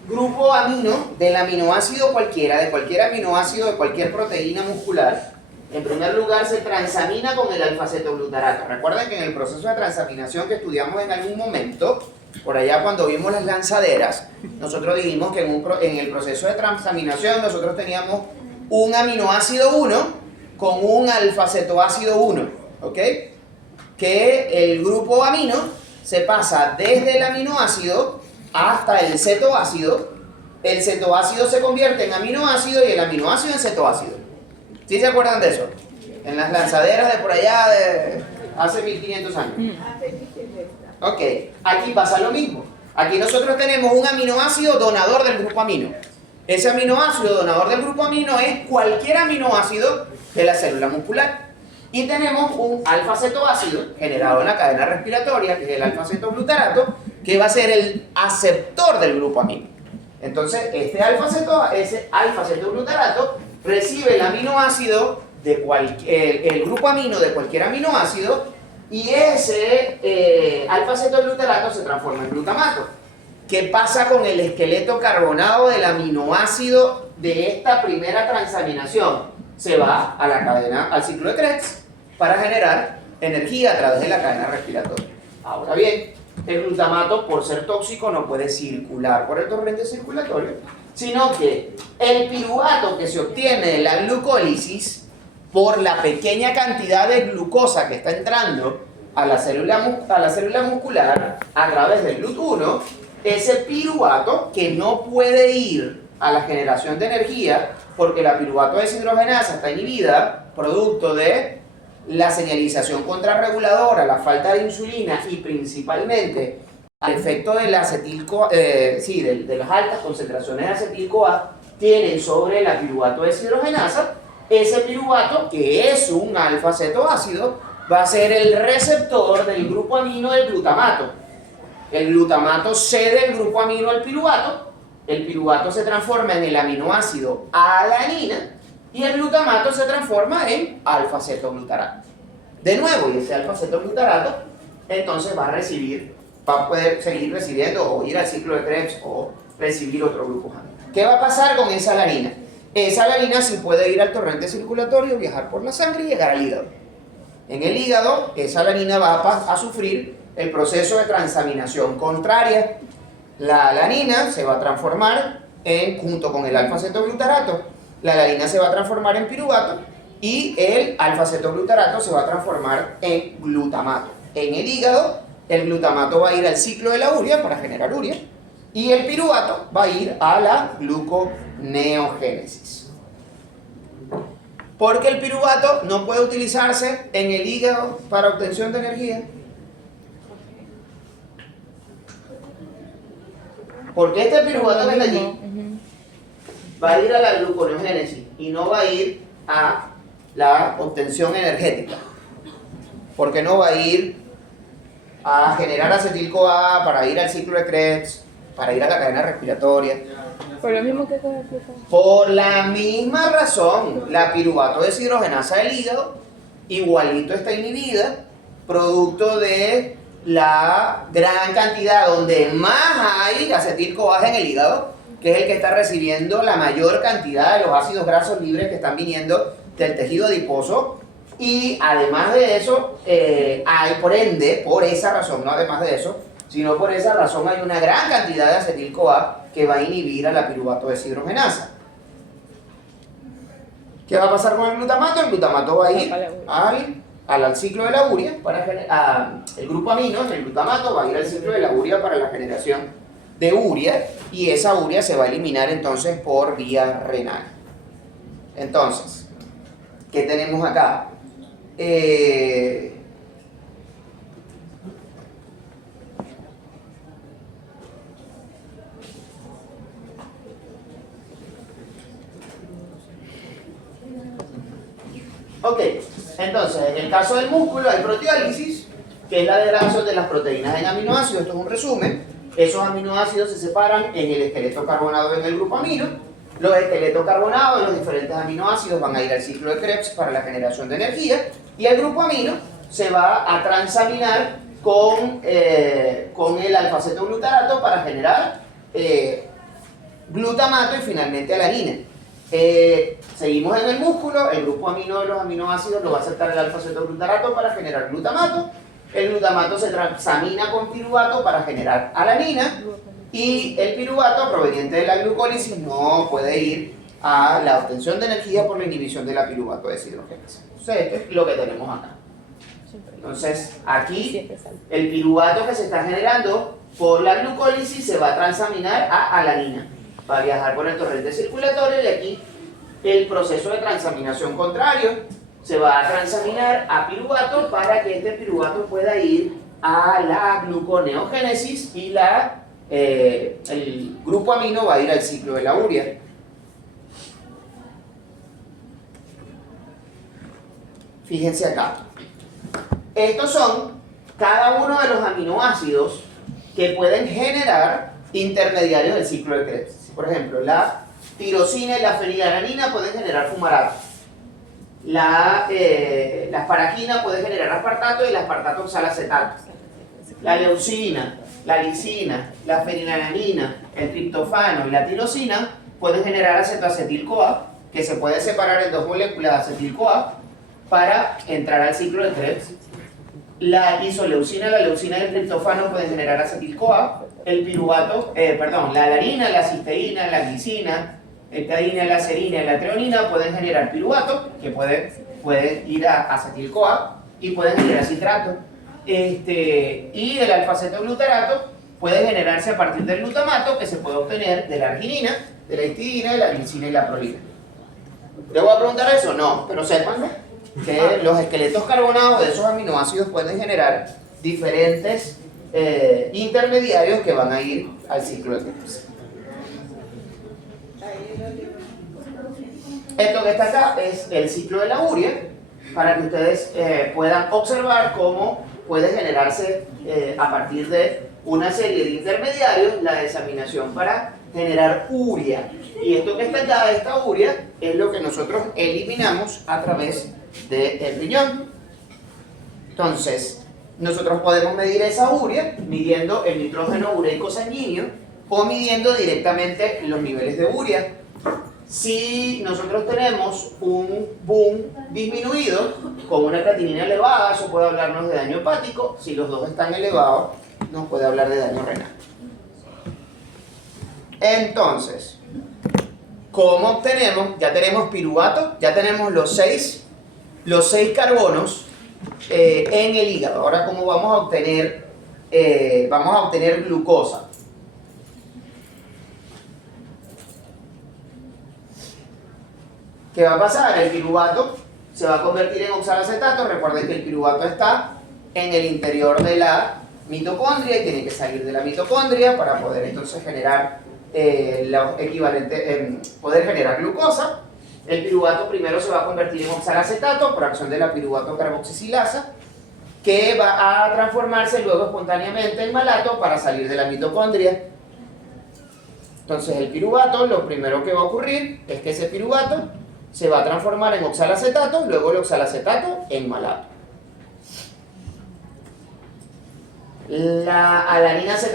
grupo amino del aminoácido cualquiera, de cualquier aminoácido, de cualquier proteína muscular, en primer lugar se transamina con el alfa-cetoglutarato. Recuerden que en el proceso de transaminación que estudiamos en algún momento, por allá cuando vimos las lanzaderas, nosotros dijimos que en el proceso de transaminación nosotros teníamos un aminoácido 1 con un alfa-cetoácido 1, ¿ok? Que el grupo amino se pasa desde el aminoácido hasta el cetoácido se convierte en aminoácido y el aminoácido en cetoácido. ¿Sí se acuerdan de eso? En las lanzaderas de por allá de hace 1500 años. Ok, aquí pasa lo mismo. Aquí nosotros tenemos un aminoácido donador del grupo amino. Ese aminoácido donador del grupo amino es cualquier aminoácido de la célula muscular. Y tenemos un alfa-cetoácido generado en la cadena respiratoria, que es el alfa-cetoglutarato, que va a ser el aceptor del grupo amino. Entonces, ese alfa-cetoglutarato recibe el aminoácido de el grupo amino de cualquier aminoácido, y ese alfa-cetoglutarato se transforma en glutamato. ¿Qué pasa con el esqueleto carbonado del aminoácido de esta primera transaminación? Se va a la cadena, al ciclo de Krebs, para generar energía a través de la cadena respiratoria. Ahora bien, el glutamato, por ser tóxico, no puede circular por el torrente circulatorio, sino que el piruvato que se obtiene de la glucólisis, por la pequeña cantidad de glucosa que está entrando a la célula muscular a través del GLUT1, ese piruvato, que no puede ir a la generación de energía porque la piruvato deshidrogenasa está inhibida, producto de la señalización contrarreguladora, la falta de insulina y principalmente al efecto de la de las altas concentraciones de acetil-CoA tienen sobre la piruvato deshidrogenasa. Ese piruvato, que es un alfa-cetoácido, va a ser el receptor del grupo amino del glutamato. El glutamato cede el grupo amino al piruvato, el piruvato se transforma en el aminoácido alanina y el glutamato se transforma en alfa-cetoglutarato. De nuevo, y ese alfa-cetoglutarato entonces va a poder seguir recibiendo o ir al ciclo de Krebs o recibir otro grupo amino. ¿Qué va a pasar con esa alanina? Esa alanina sí puede ir al torrente circulatorio, viajar por la sangre y llegar al hígado. En el hígado, esa alanina va a sufrir el proceso de transaminación contraria. La alanina se va a transformar junto con el alfa-cetoglutarato, la alanina se va a transformar en piruvato y el alfa-cetoglutarato se va a transformar en glutamato. En el hígado, el glutamato va a ir al ciclo de la urea para generar urea y el piruvato va a ir a la gluconeogénesis. ¿Por qué el piruvato no puede utilizarse en el hígado para obtención de energía? Porque este piruvato que está allí va a ir a la gluconeogénesis y no va a ir a la obtención energética. Porque no va a ir a generar acetil-CoA para ir al ciclo de Krebs, para ir a la cadena respiratoria. Por lo mismo que acabo de explicar. Por la misma razón, la piruvato deshidrogenasa del hígado igualito está inhibida, producto de la gran cantidad donde más hay acetil-CoA en el hígado, que es el que está recibiendo la mayor cantidad de los ácidos grasos libres que están viniendo del tejido adiposo. Y además de eso, hay por ende, por esa razón, no además de eso, sino por esa razón hay una gran cantidad de acetil-CoA que va a inhibir a la piruvato deshidrogenasa. ¿Qué va a pasar con el glutamato? El glutamato va a ir al ciclo de la urea, el grupo amino, el glutamato, va a ir al ciclo de la urea para la generación de urea, y esa urea se va a eliminar entonces por vía renal. Entonces, ¿qué tenemos acá? Ok, entonces en el caso del músculo hay proteólisis, que es la degradación de las proteínas en aminoácidos. Esto es un resumen. Esos aminoácidos se separan en el esqueleto carbonado en el grupo amino. Los esqueletos carbonados de los diferentes aminoácidos van a ir al ciclo de Krebs para la generación de energía, y el grupo amino se va a transaminar con el alfa-cetoglutarato para generar glutamato y finalmente alanina. Seguimos en el músculo. El grupo amino de los aminoácidos lo va a aceptar el alfa-cetoglutarato para generar glutamato. El glutamato se transamina con piruvato para generar alanina, y el piruvato proveniente de la glucólisis no puede ir a la obtención de energía por la inhibición de la piruvato deshidrogenasa. Entonces, esto es lo que tenemos acá. Entonces, aquí el piruvato que se está generando por la glucólisis se va a transaminar a alanina, va a viajar por el torrente circulatorio, y aquí el proceso de transaminación contrario se va a transaminar a piruvato para que este piruvato pueda ir a la gluconeogénesis, y el grupo amino va a ir al ciclo de la urea. Fíjense acá. Estos son cada uno de los aminoácidos que pueden generar intermediarios del ciclo de Krebs. Por ejemplo, la tirosina y la fenilalanina pueden generar fumarato. La asparagina puede generar aspartato y el aspartato oxalacetato. La leucina, la lisina, la fenilalanina, el triptofano y la tirosina pueden generar acetoacetil-CoA, que se puede separar en dos moléculas de acetil-CoA para entrar al ciclo de Krebs. La isoleucina, la leucina y el triptofano pueden generar acetil-CoA. El piruvato, la alanina, la cisteína, la glicina, el cadina, la serina y la treonina pueden generar piruvato, que puede ir a acetil-CoA, y pueden generar citrato. Y el alfa-cetoglutarato puede generarse a partir del glutamato, que se puede obtener de la arginina, de la histidina, de la glicina y la prolina. ¿Le voy a preguntar eso? No, pero sepan que los esqueletos carbonados de esos aminoácidos pueden generar diferentes intermediarios que van a ir al ciclo de Krebs. Esto que está acá es el ciclo de la urea, para que ustedes puedan observar cómo puede generarse a partir de una serie de intermediarios la desaminación para generar urea. Y esto que está acá, esta urea, es lo que nosotros eliminamos a través del riñón. Entonces, nosotros podemos medir esa urea midiendo el nitrógeno ureico sanguíneo o midiendo directamente los niveles de urea. Si nosotros tenemos un boom disminuido con una creatinina elevada, eso puede hablarnos de daño hepático. Si los dos están elevados, nos puede hablar de daño renal. Entonces, ¿cómo obtenemos? Ya tenemos piruvato, ya tenemos los seis carbonos en el hígado. Ahora, ¿cómo vamos a obtener glucosa? ¿Qué va a pasar? El piruvato se va a convertir en oxalacetato. Recuerden que el piruvato está en el interior de la mitocondria y tiene que salir de la mitocondria para poder entonces generar los equivalentes, poder generar glucosa. El piruvato primero se va a convertir en oxalacetato por acción de la piruvato carboxilasa, que va a transformarse luego espontáneamente en malato para salir de la mitocondria. Entonces el piruvato, lo primero que va a ocurrir es que ese piruvato se va a transformar en oxalacetato, luego el oxalacetato en malato. La alanina se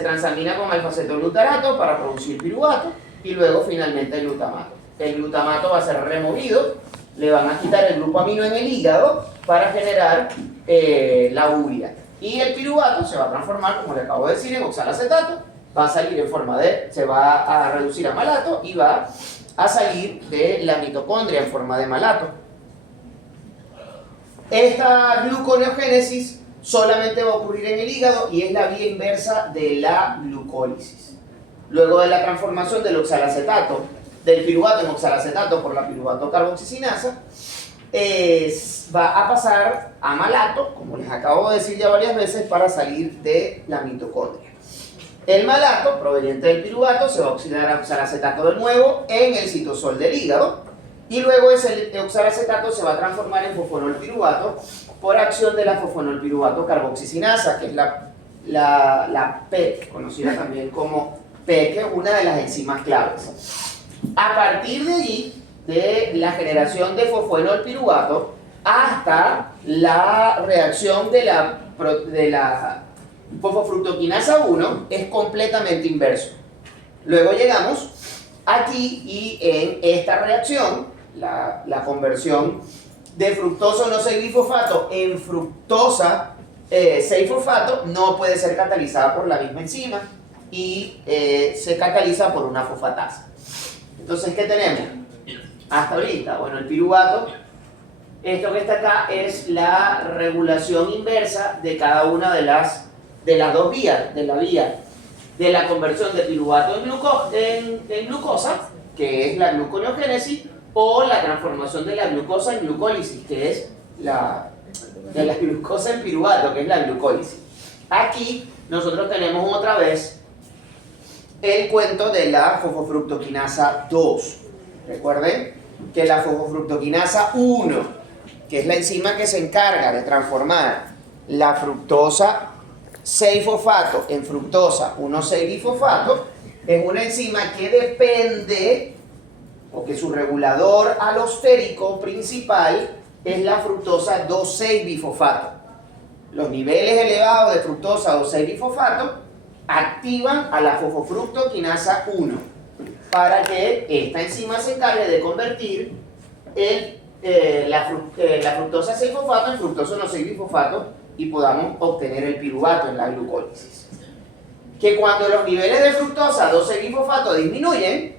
transamina con alfa-cetoglutarato para producir piruvato, y luego finalmente el glutamato. El glutamato va a ser removido, le van a quitar el grupo amino en el hígado para generar la urea. Y el piruvato se va a transformar, como le acabo de decir, en oxalacetato, va a salir en forma de, se va a reducir a malato y va a salir de la mitocondria en forma de malato. Esta gluconeogénesis solamente va a ocurrir en el hígado y es la vía inversa de la glucólisis. Luego de la transformación del oxalacetato, del piruvato en oxalacetato por la piruvato carboxicinasa, va a pasar a malato, como les acabo de decir ya varias veces, para salir de la mitocondria. El malato, proveniente del piruvato, se va a oxidar a oxalacetato de nuevo en el citosol del hígado, y luego ese oxalacetato se va a transformar en fosfonolpiruvato por acción de la fosfonolpiruvato carboxicinasa, que es la PEC, conocida también como PEC, una de las enzimas claves. A partir de allí, de la generación de fosfonolpiruvato hasta la reacción de la fosfofructoquinasa 1 es completamente inverso. Luego llegamos aquí y en esta reacción, la conversión de fructosa 1,6-bifosfato en fructosa 6-fosfato no puede ser catalizada por la misma enzima y se cataliza por una fosfatasa. Entonces, ¿qué tenemos? Hasta ahorita, bueno, el piruvato, esto que está acá es la regulación inversa de cada una de las dos vías, de la vía de la conversión de piruvato en glucosa, que es la gluconeogénesis, o la transformación de la glucosa en glucólisis, que es de la glucosa en piruvato, que es la glucólisis. Aquí nosotros tenemos otra vez el cuento de la fosfofructoquinasa 2. Recuerden que la fosfofructoquinasa 1, que es la enzima que se encarga de transformar la fructosa 6-fosfato en fructosa 1,6-bifosfato, es una enzima que depende, o que su regulador alostérico principal es la fructosa 2,6-bifosfato. Los niveles elevados de fructosa 2,6-bifosfato activan a la fosfofructoquinasa 1 para que esta enzima se encargue de convertir la fructosa 6-fosfato en fructosa 1,6-bifosfato y podamos obtener el piruvato en la glucólisis. Que cuando los niveles de fructosa 2,6-bifosfato disminuyen,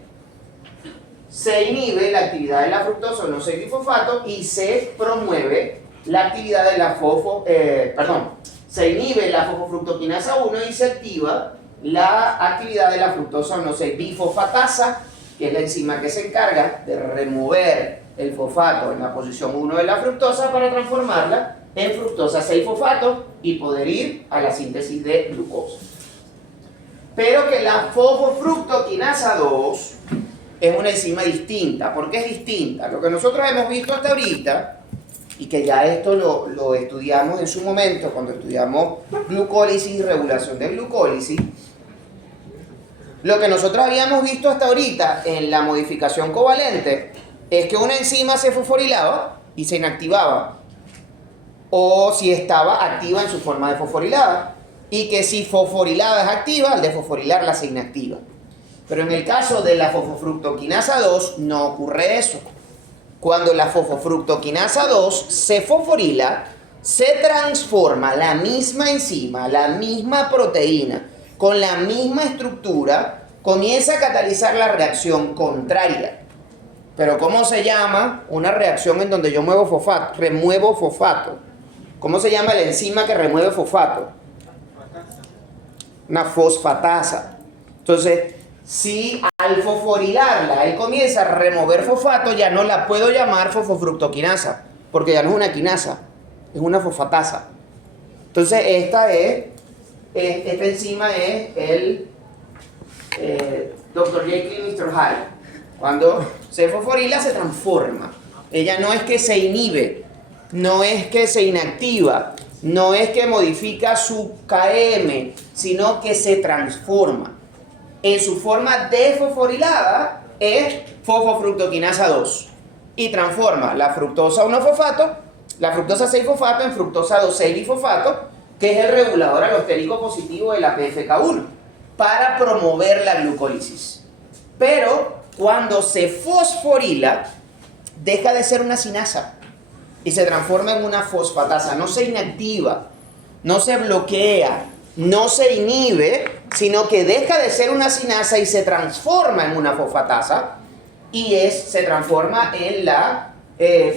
se inhibe la actividad de la fructosa 1,6-bifosfato y se promueve la actividad de la se inhibe la fosfofructoquinasa 1 y se activa la actividad de la fructosa 1,6-bifosfatasa, que es la enzima que se encarga de remover el fosfato en la posición 1 de la fructosa para transformarla en fructosa 6-fosfato y poder ir a la síntesis de glucosa. Pero que la fosfofructoquinasa 2 es una enzima distinta. ¿Por qué es distinta? Lo que nosotros hemos visto hasta ahorita, y que ya esto lo estudiamos en su momento cuando estudiamos glucólisis y regulación de glucólisis, lo que nosotros habíamos visto hasta ahorita en la modificación covalente es que una enzima se fosforilaba y se inactivaba, o si estaba activa en su forma de fosforilada, y que si fosforilada es activa, al desfosforilarla se inactiva. Pero en el caso de la fosfofructoquinasa 2 no ocurre eso. Cuando la fosfofructoquinasa 2 se fosforila, se transforma la misma enzima, la misma proteína, con la misma estructura, comienza a catalizar la reacción contraria. Pero ¿cómo se llama una reacción en donde yo remuevo fosfato? ¿Cómo se llama la enzima que remueve fosfato? Una fosfatasa. Entonces, si al fosforilarla él comienza a remover fosfato, ya no la puedo llamar fosfofructoquinasa, porque ya no es una quinasa, es una fosfatasa. Entonces esta enzima es el Dr. Jekyll y Mr. Hyde. Cuando se fosforila se transforma. Ella no es que se inhibe, no es que se inactiva, no es que modifica su KM, sino que se transforma. En su forma desfosforilada es fosfofructoquinasa 2 y transforma la fructosa 1-fosfato, la fructosa 6-fosfato en fructosa 2,6-bifosfato, que es el regulador alostérico positivo de la PFK1, para promover la glucólisis. Pero cuando se fosforila, deja de ser una cinasa y se transforma en una fosfatasa, no se inactiva. no se bloquea, no se inhibe, sino que deja de ser una cinasa y se transforma en una fosfatasa y se transforma en la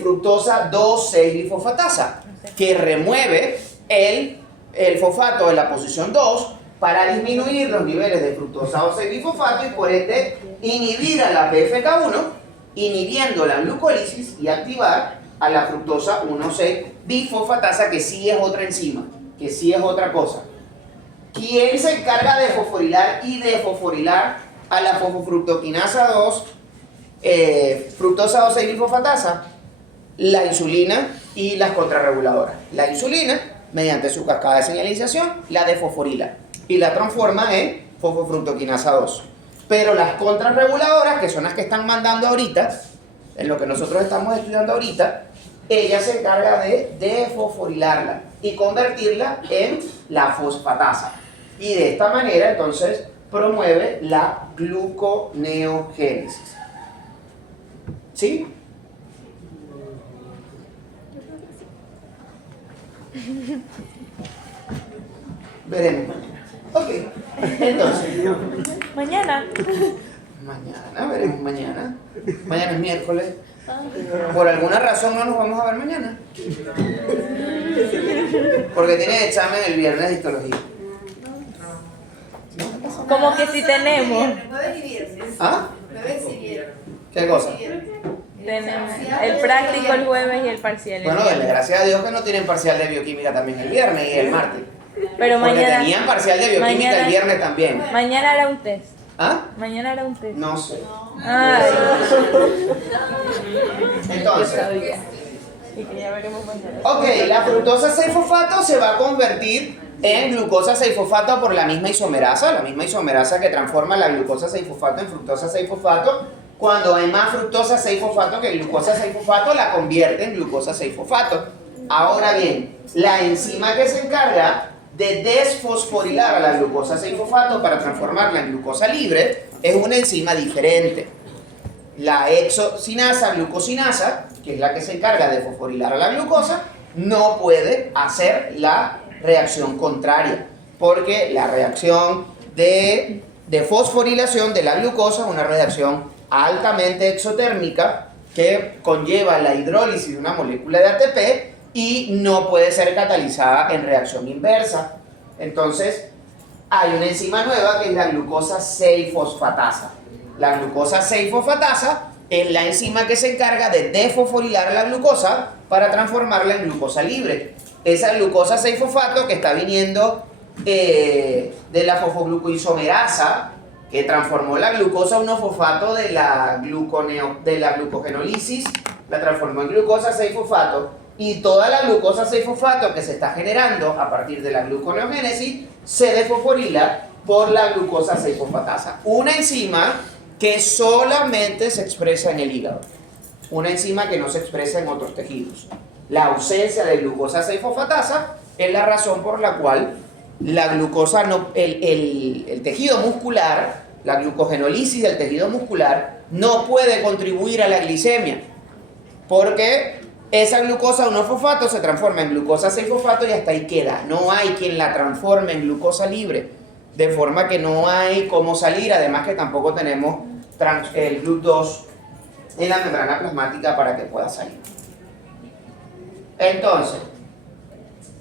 fructosa 2,6-bifosfatasa, que remueve el fosfato de la posición 2 para disminuir los niveles de fructosa 2,6-bifosfato y por ende inhibir a la PFK1, inhibiendo la glucólisis y activar a la fructosa 1,6-bifosfatasa, que sí es otra enzima, que sí es otra cosa. ¿Quién se encarga de fosforilar y desfosforilar a la fosfofructoquinasa 2, fructosa 2,6-bifosfatasa? La insulina y las contrarreguladoras. La insulina, mediante su cascada de señalización, la desfosforila y la transforma en fosfofructoquinasa 2. Pero las contrarreguladoras, que son las que están mandando ahorita, en lo que nosotros estamos estudiando ahorita, ella se encarga de desfosforilarla y convertirla en la fosfatasa. Y de esta manera, entonces, promueve la gluconeogénesis. ¿Sí? Veremos mañana. Ok, entonces. Mañana. Mañana, veremos mañana. Mañana es miércoles. Por alguna razón no nos vamos a ver mañana. Porque tiene examen el viernes de histología. Como que si tenemos. ¿Ah? ¿Qué cosa? Tenemos el práctico el jueves y el parcial el Bueno, viernes. denle gracias a Dios que no tienen parcial de bioquímica también el viernes y el martes. Pero Porque mañana. tenían parcial de bioquímica mañana- el viernes también. Mañana hará un test. ¿Ah? Mañana hará un test. No sé. Ay, yo Entonces, sabía. Y que ya veremos mañana. ok, la fructosa 6-fosfato se va a convertir en glucosa 6-fosfato por la misma isomerasa que transforma la glucosa 6-fosfato en fructosa 6-fosfato. Cuando hay más fructosa 6-fosfato que glucosa 6-fosfato, la convierte en glucosa 6-fosfato. Ahora bien, la enzima que se encarga de desfosforilar a la glucosa 6-fosfato para transformarla en glucosa libre es una enzima diferente. La hexocinasa glucosinasa, que es la que se encarga de fosforilar a la glucosa, no puede hacer la reacción contraria, porque la reacción de fosforilación de la glucosa es una reacción altamente exotérmica que conlleva la hidrólisis de una molécula de ATP y no puede ser catalizada en reacción inversa. Entonces, hay una enzima nueva que es la glucosa 6-fosfatasa. La glucosa 6-fosfatasa es la enzima que se encarga de desfosforilar la glucosa para transformarla en glucosa libre. Esa glucosa 6-fosfato que está viniendo de la fosfoglucoisomerasa, que transformó la glucosa 1-fosfato de la glucogenólisis, la transformó en glucosa 6-fosfato, y toda la glucosa 6-fosfato que se está generando a partir de la gluconeogénesis se desfosforila por la glucosa 6-fosfatasa. Una enzima que solamente se expresa en el hígado, una enzima que no se expresa en otros tejidos. La ausencia de glucosa 6-fosfatasa es la razón por la cual la glucosa el tejido muscular, la glucogenólisis del tejido muscular, no puede contribuir a la glicemia, porque esa glucosa 1-fosfato se transforma en glucosa 6-fosfato y hasta ahí queda. No hay quien la transforme en glucosa libre, de forma que no hay cómo salir. Además que tampoco tenemos el GLUT2 en la membrana plasmática para que pueda salir. Entonces,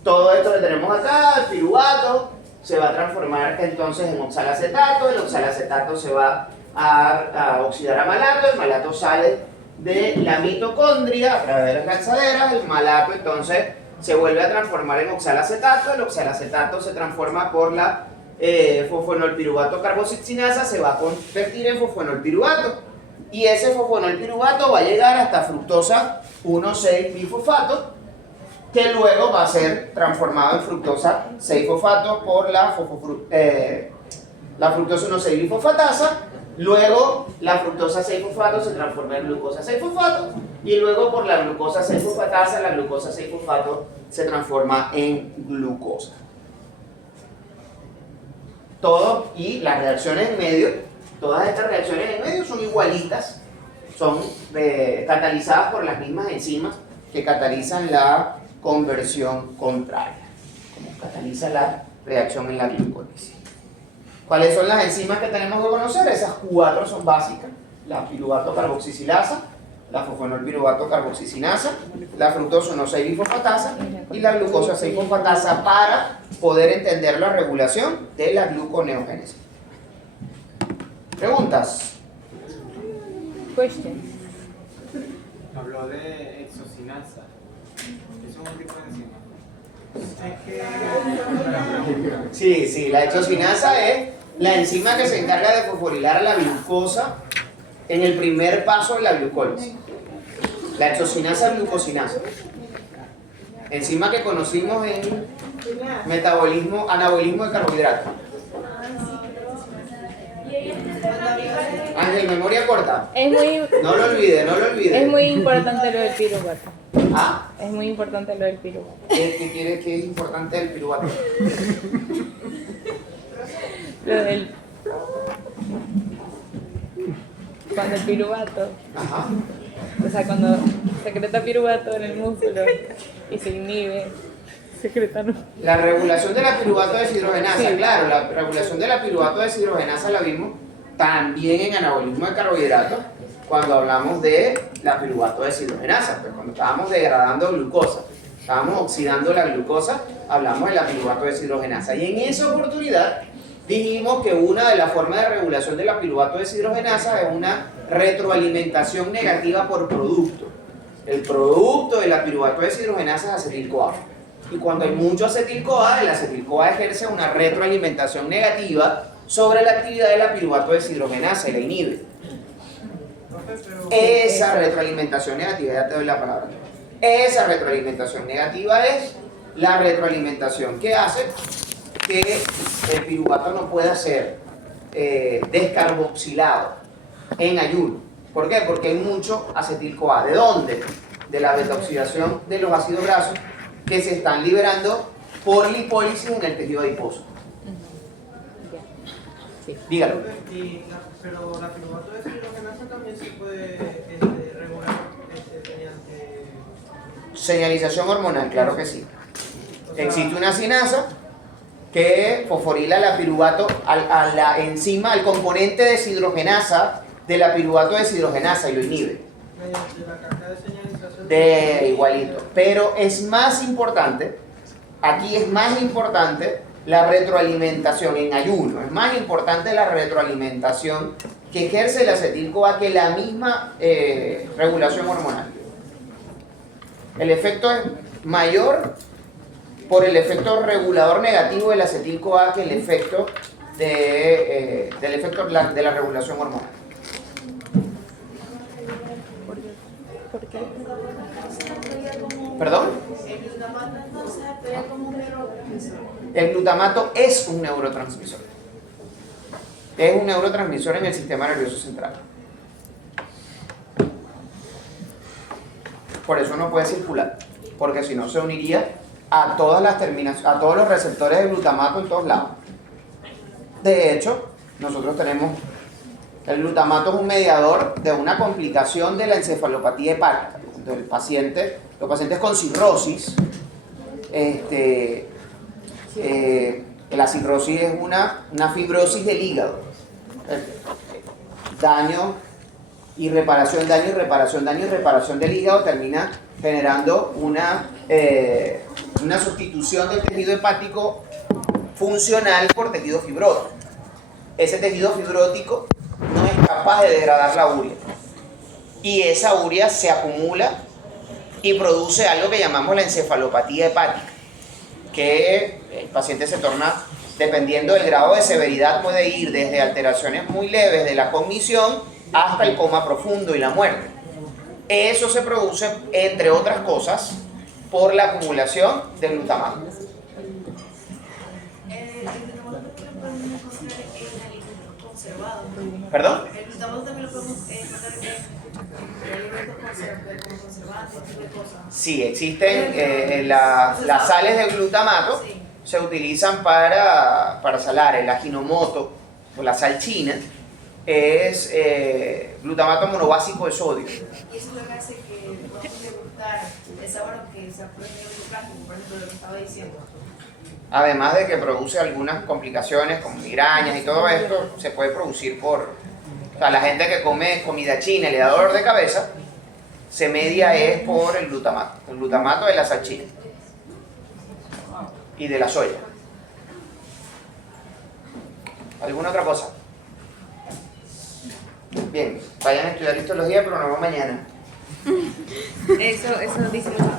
todo esto que tenemos acá, el piruvato, se va a transformar entonces en oxalacetato. El oxalacetato se va a oxidar a malato. El malato sale de la mitocondria a través de las lanzaderas. El malato entonces se vuelve a transformar en oxalacetato. El oxalacetato se transforma por la fosfonolpiruvato carboxitcinasa, se va a convertir en fosfonolpiruvato, y ese fosfonolpiruvato va a llegar hasta fructosa 1,6-bifosfato, que luego va a ser transformado en fructosa 6-fosfato por la fructosa 1,6-bifosfatasa. Luego la fructosa 6-fosfato se transforma en glucosa 6-fosfato, y luego por la glucosa 6-fosfatasa la glucosa 6-fosfato se transforma en glucosa. Todo, y las reacciones en medio, todas estas reacciones en medio son igualitas, son catalizadas por las mismas enzimas que catalizan la conversión contraria. cataliza la reacción en la glucólisis. ¿Cuáles son las enzimas que tenemos que conocer? Esas 4 son básicas: la piruvato carboxisilasa, la fosfonolpiruvato carboxicinasa, la fructosa 1,6-bifosfatasa y la glucosa 6-fosfatasa, para poder entender la regulación de la gluconeogénesis. ¿Preguntas? Questions. Habló de exocinasa. ¿Eso es un tipo de enzima? Sí, la exocinasa es la enzima que se encarga de fosforilar a la glucosa en el primer paso de la glucólisis. La exocinasa glucosinasa. Enzima que conocimos en metabolismo, anabolismo de carbohidratos. Ángel, memoria corta. No lo olvide. Es muy importante lo del piruvato. ¿Ah? Es muy importante lo del piruvato. ¿Qué quiere que es importante del piruvato? Lo del... Cuando el piruvato, Ajá. o sea, cuando secreta piruvato en el músculo y se inhibe, secreta no. La regulación de la piruvato deshidrogenasa, Sí. claro, la regulación de la piruvato deshidrogenasa la vimos también en anabolismo de carbohidratos, cuando hablamos de la piruvato deshidrogenasa, pues cuando estábamos degradando glucosa, estábamos oxidando la glucosa, hablamos de la piruvato deshidrogenasa. Y en esa oportunidad dijimos que una de las formas de regulación de la piruvato deshidrogenasa es una retroalimentación negativa por producto. El producto de la piruvato deshidrogenasa es acetil-CoA. Y cuando hay mucho acetil-CoA, el acetil-CoA ejerce una retroalimentación negativa sobre la actividad de la piruvato deshidrogenasa y la inhibe. Esa retroalimentación negativa, ya te doy la palabra. Esa retroalimentación negativa es la retroalimentación que hace que el piruvato no pueda ser descarboxilado en ayuno. ¿Por qué? Porque hay mucho acetil-CoA. ¿De dónde? De la beta-oxidación de los ácidos grasos que se están liberando por lipólisis en el tejido adiposo. Dígalo. Pero la piruvato deshidrogenasa también se puede regular mediante... Señalización hormonal, claro que sí. Existe una sinasa que fosforila la piruvato a la enzima, al componente deshidrogenasa de la piruvato deshidrogenasa y lo inhibe. Mediante la caja de señalización... De igualito. Pero es más importante, aquí es más importante la retroalimentación en ayuno. Es más importante la retroalimentación que ejerce el acetil-CoA que la misma regulación hormonal. El efecto es mayor por el efecto regulador negativo del acetil-CoA que el efecto de la regulación hormonal. ¿Por qué? ¿Perdón? El glutamato entonces actúa como un neurotransmisor. El glutamato es un neurotransmisor. Es un neurotransmisor en el sistema nervioso central. Por eso no puede circular, porque si no se uniría a todas las terminaciones, a todos los receptores de glutamato en todos lados. De hecho, nosotros tenemos el glutamato es un mediador de una complicación de la encefalopatía hepática. Entonces, los pacientes con cirrosis, la cirrosis es una fibrosis del hígado. Daño y reparación, daño y reparación, daño y reparación del hígado termina generando una sustitución del tejido hepático funcional por tejido fibrótico. Ese tejido fibrótico no es capaz de degradar la urea y esa urea se acumula y produce algo que llamamos la encefalopatía hepática, que el paciente se torna, dependiendo del grado de severidad, puede ir desde alteraciones muy leves de la cognición hasta el coma profundo y la muerte. Eso se produce, entre otras cosas, por la acumulación de glutamato. El glutamato también lo podemos encontrar en alimentos conservados. ¿Perdón? El glutamato también lo podemos encontrar en alimentos conservantes, ese tipo de cosas. Sí, existen las sales de glutamato, Sí. se utilizan para salar el aginomoto o la sal china, es glutamato monobásico de sodio. Y eso es lo que hace que no puede gustar el sabor que se apruebe el plástico, por ejemplo, lo que estaba diciendo. Además de que produce algunas complicaciones como migrañas y todo esto, se puede producir por... O sea, la gente que come comida china y le da dolor de cabeza, se media es por el glutamato de la salchicha y de la soya. ¿Alguna otra cosa? Bien, vayan a estudiar histología, pero nos vemos mañana. Eso dice muchas cosas.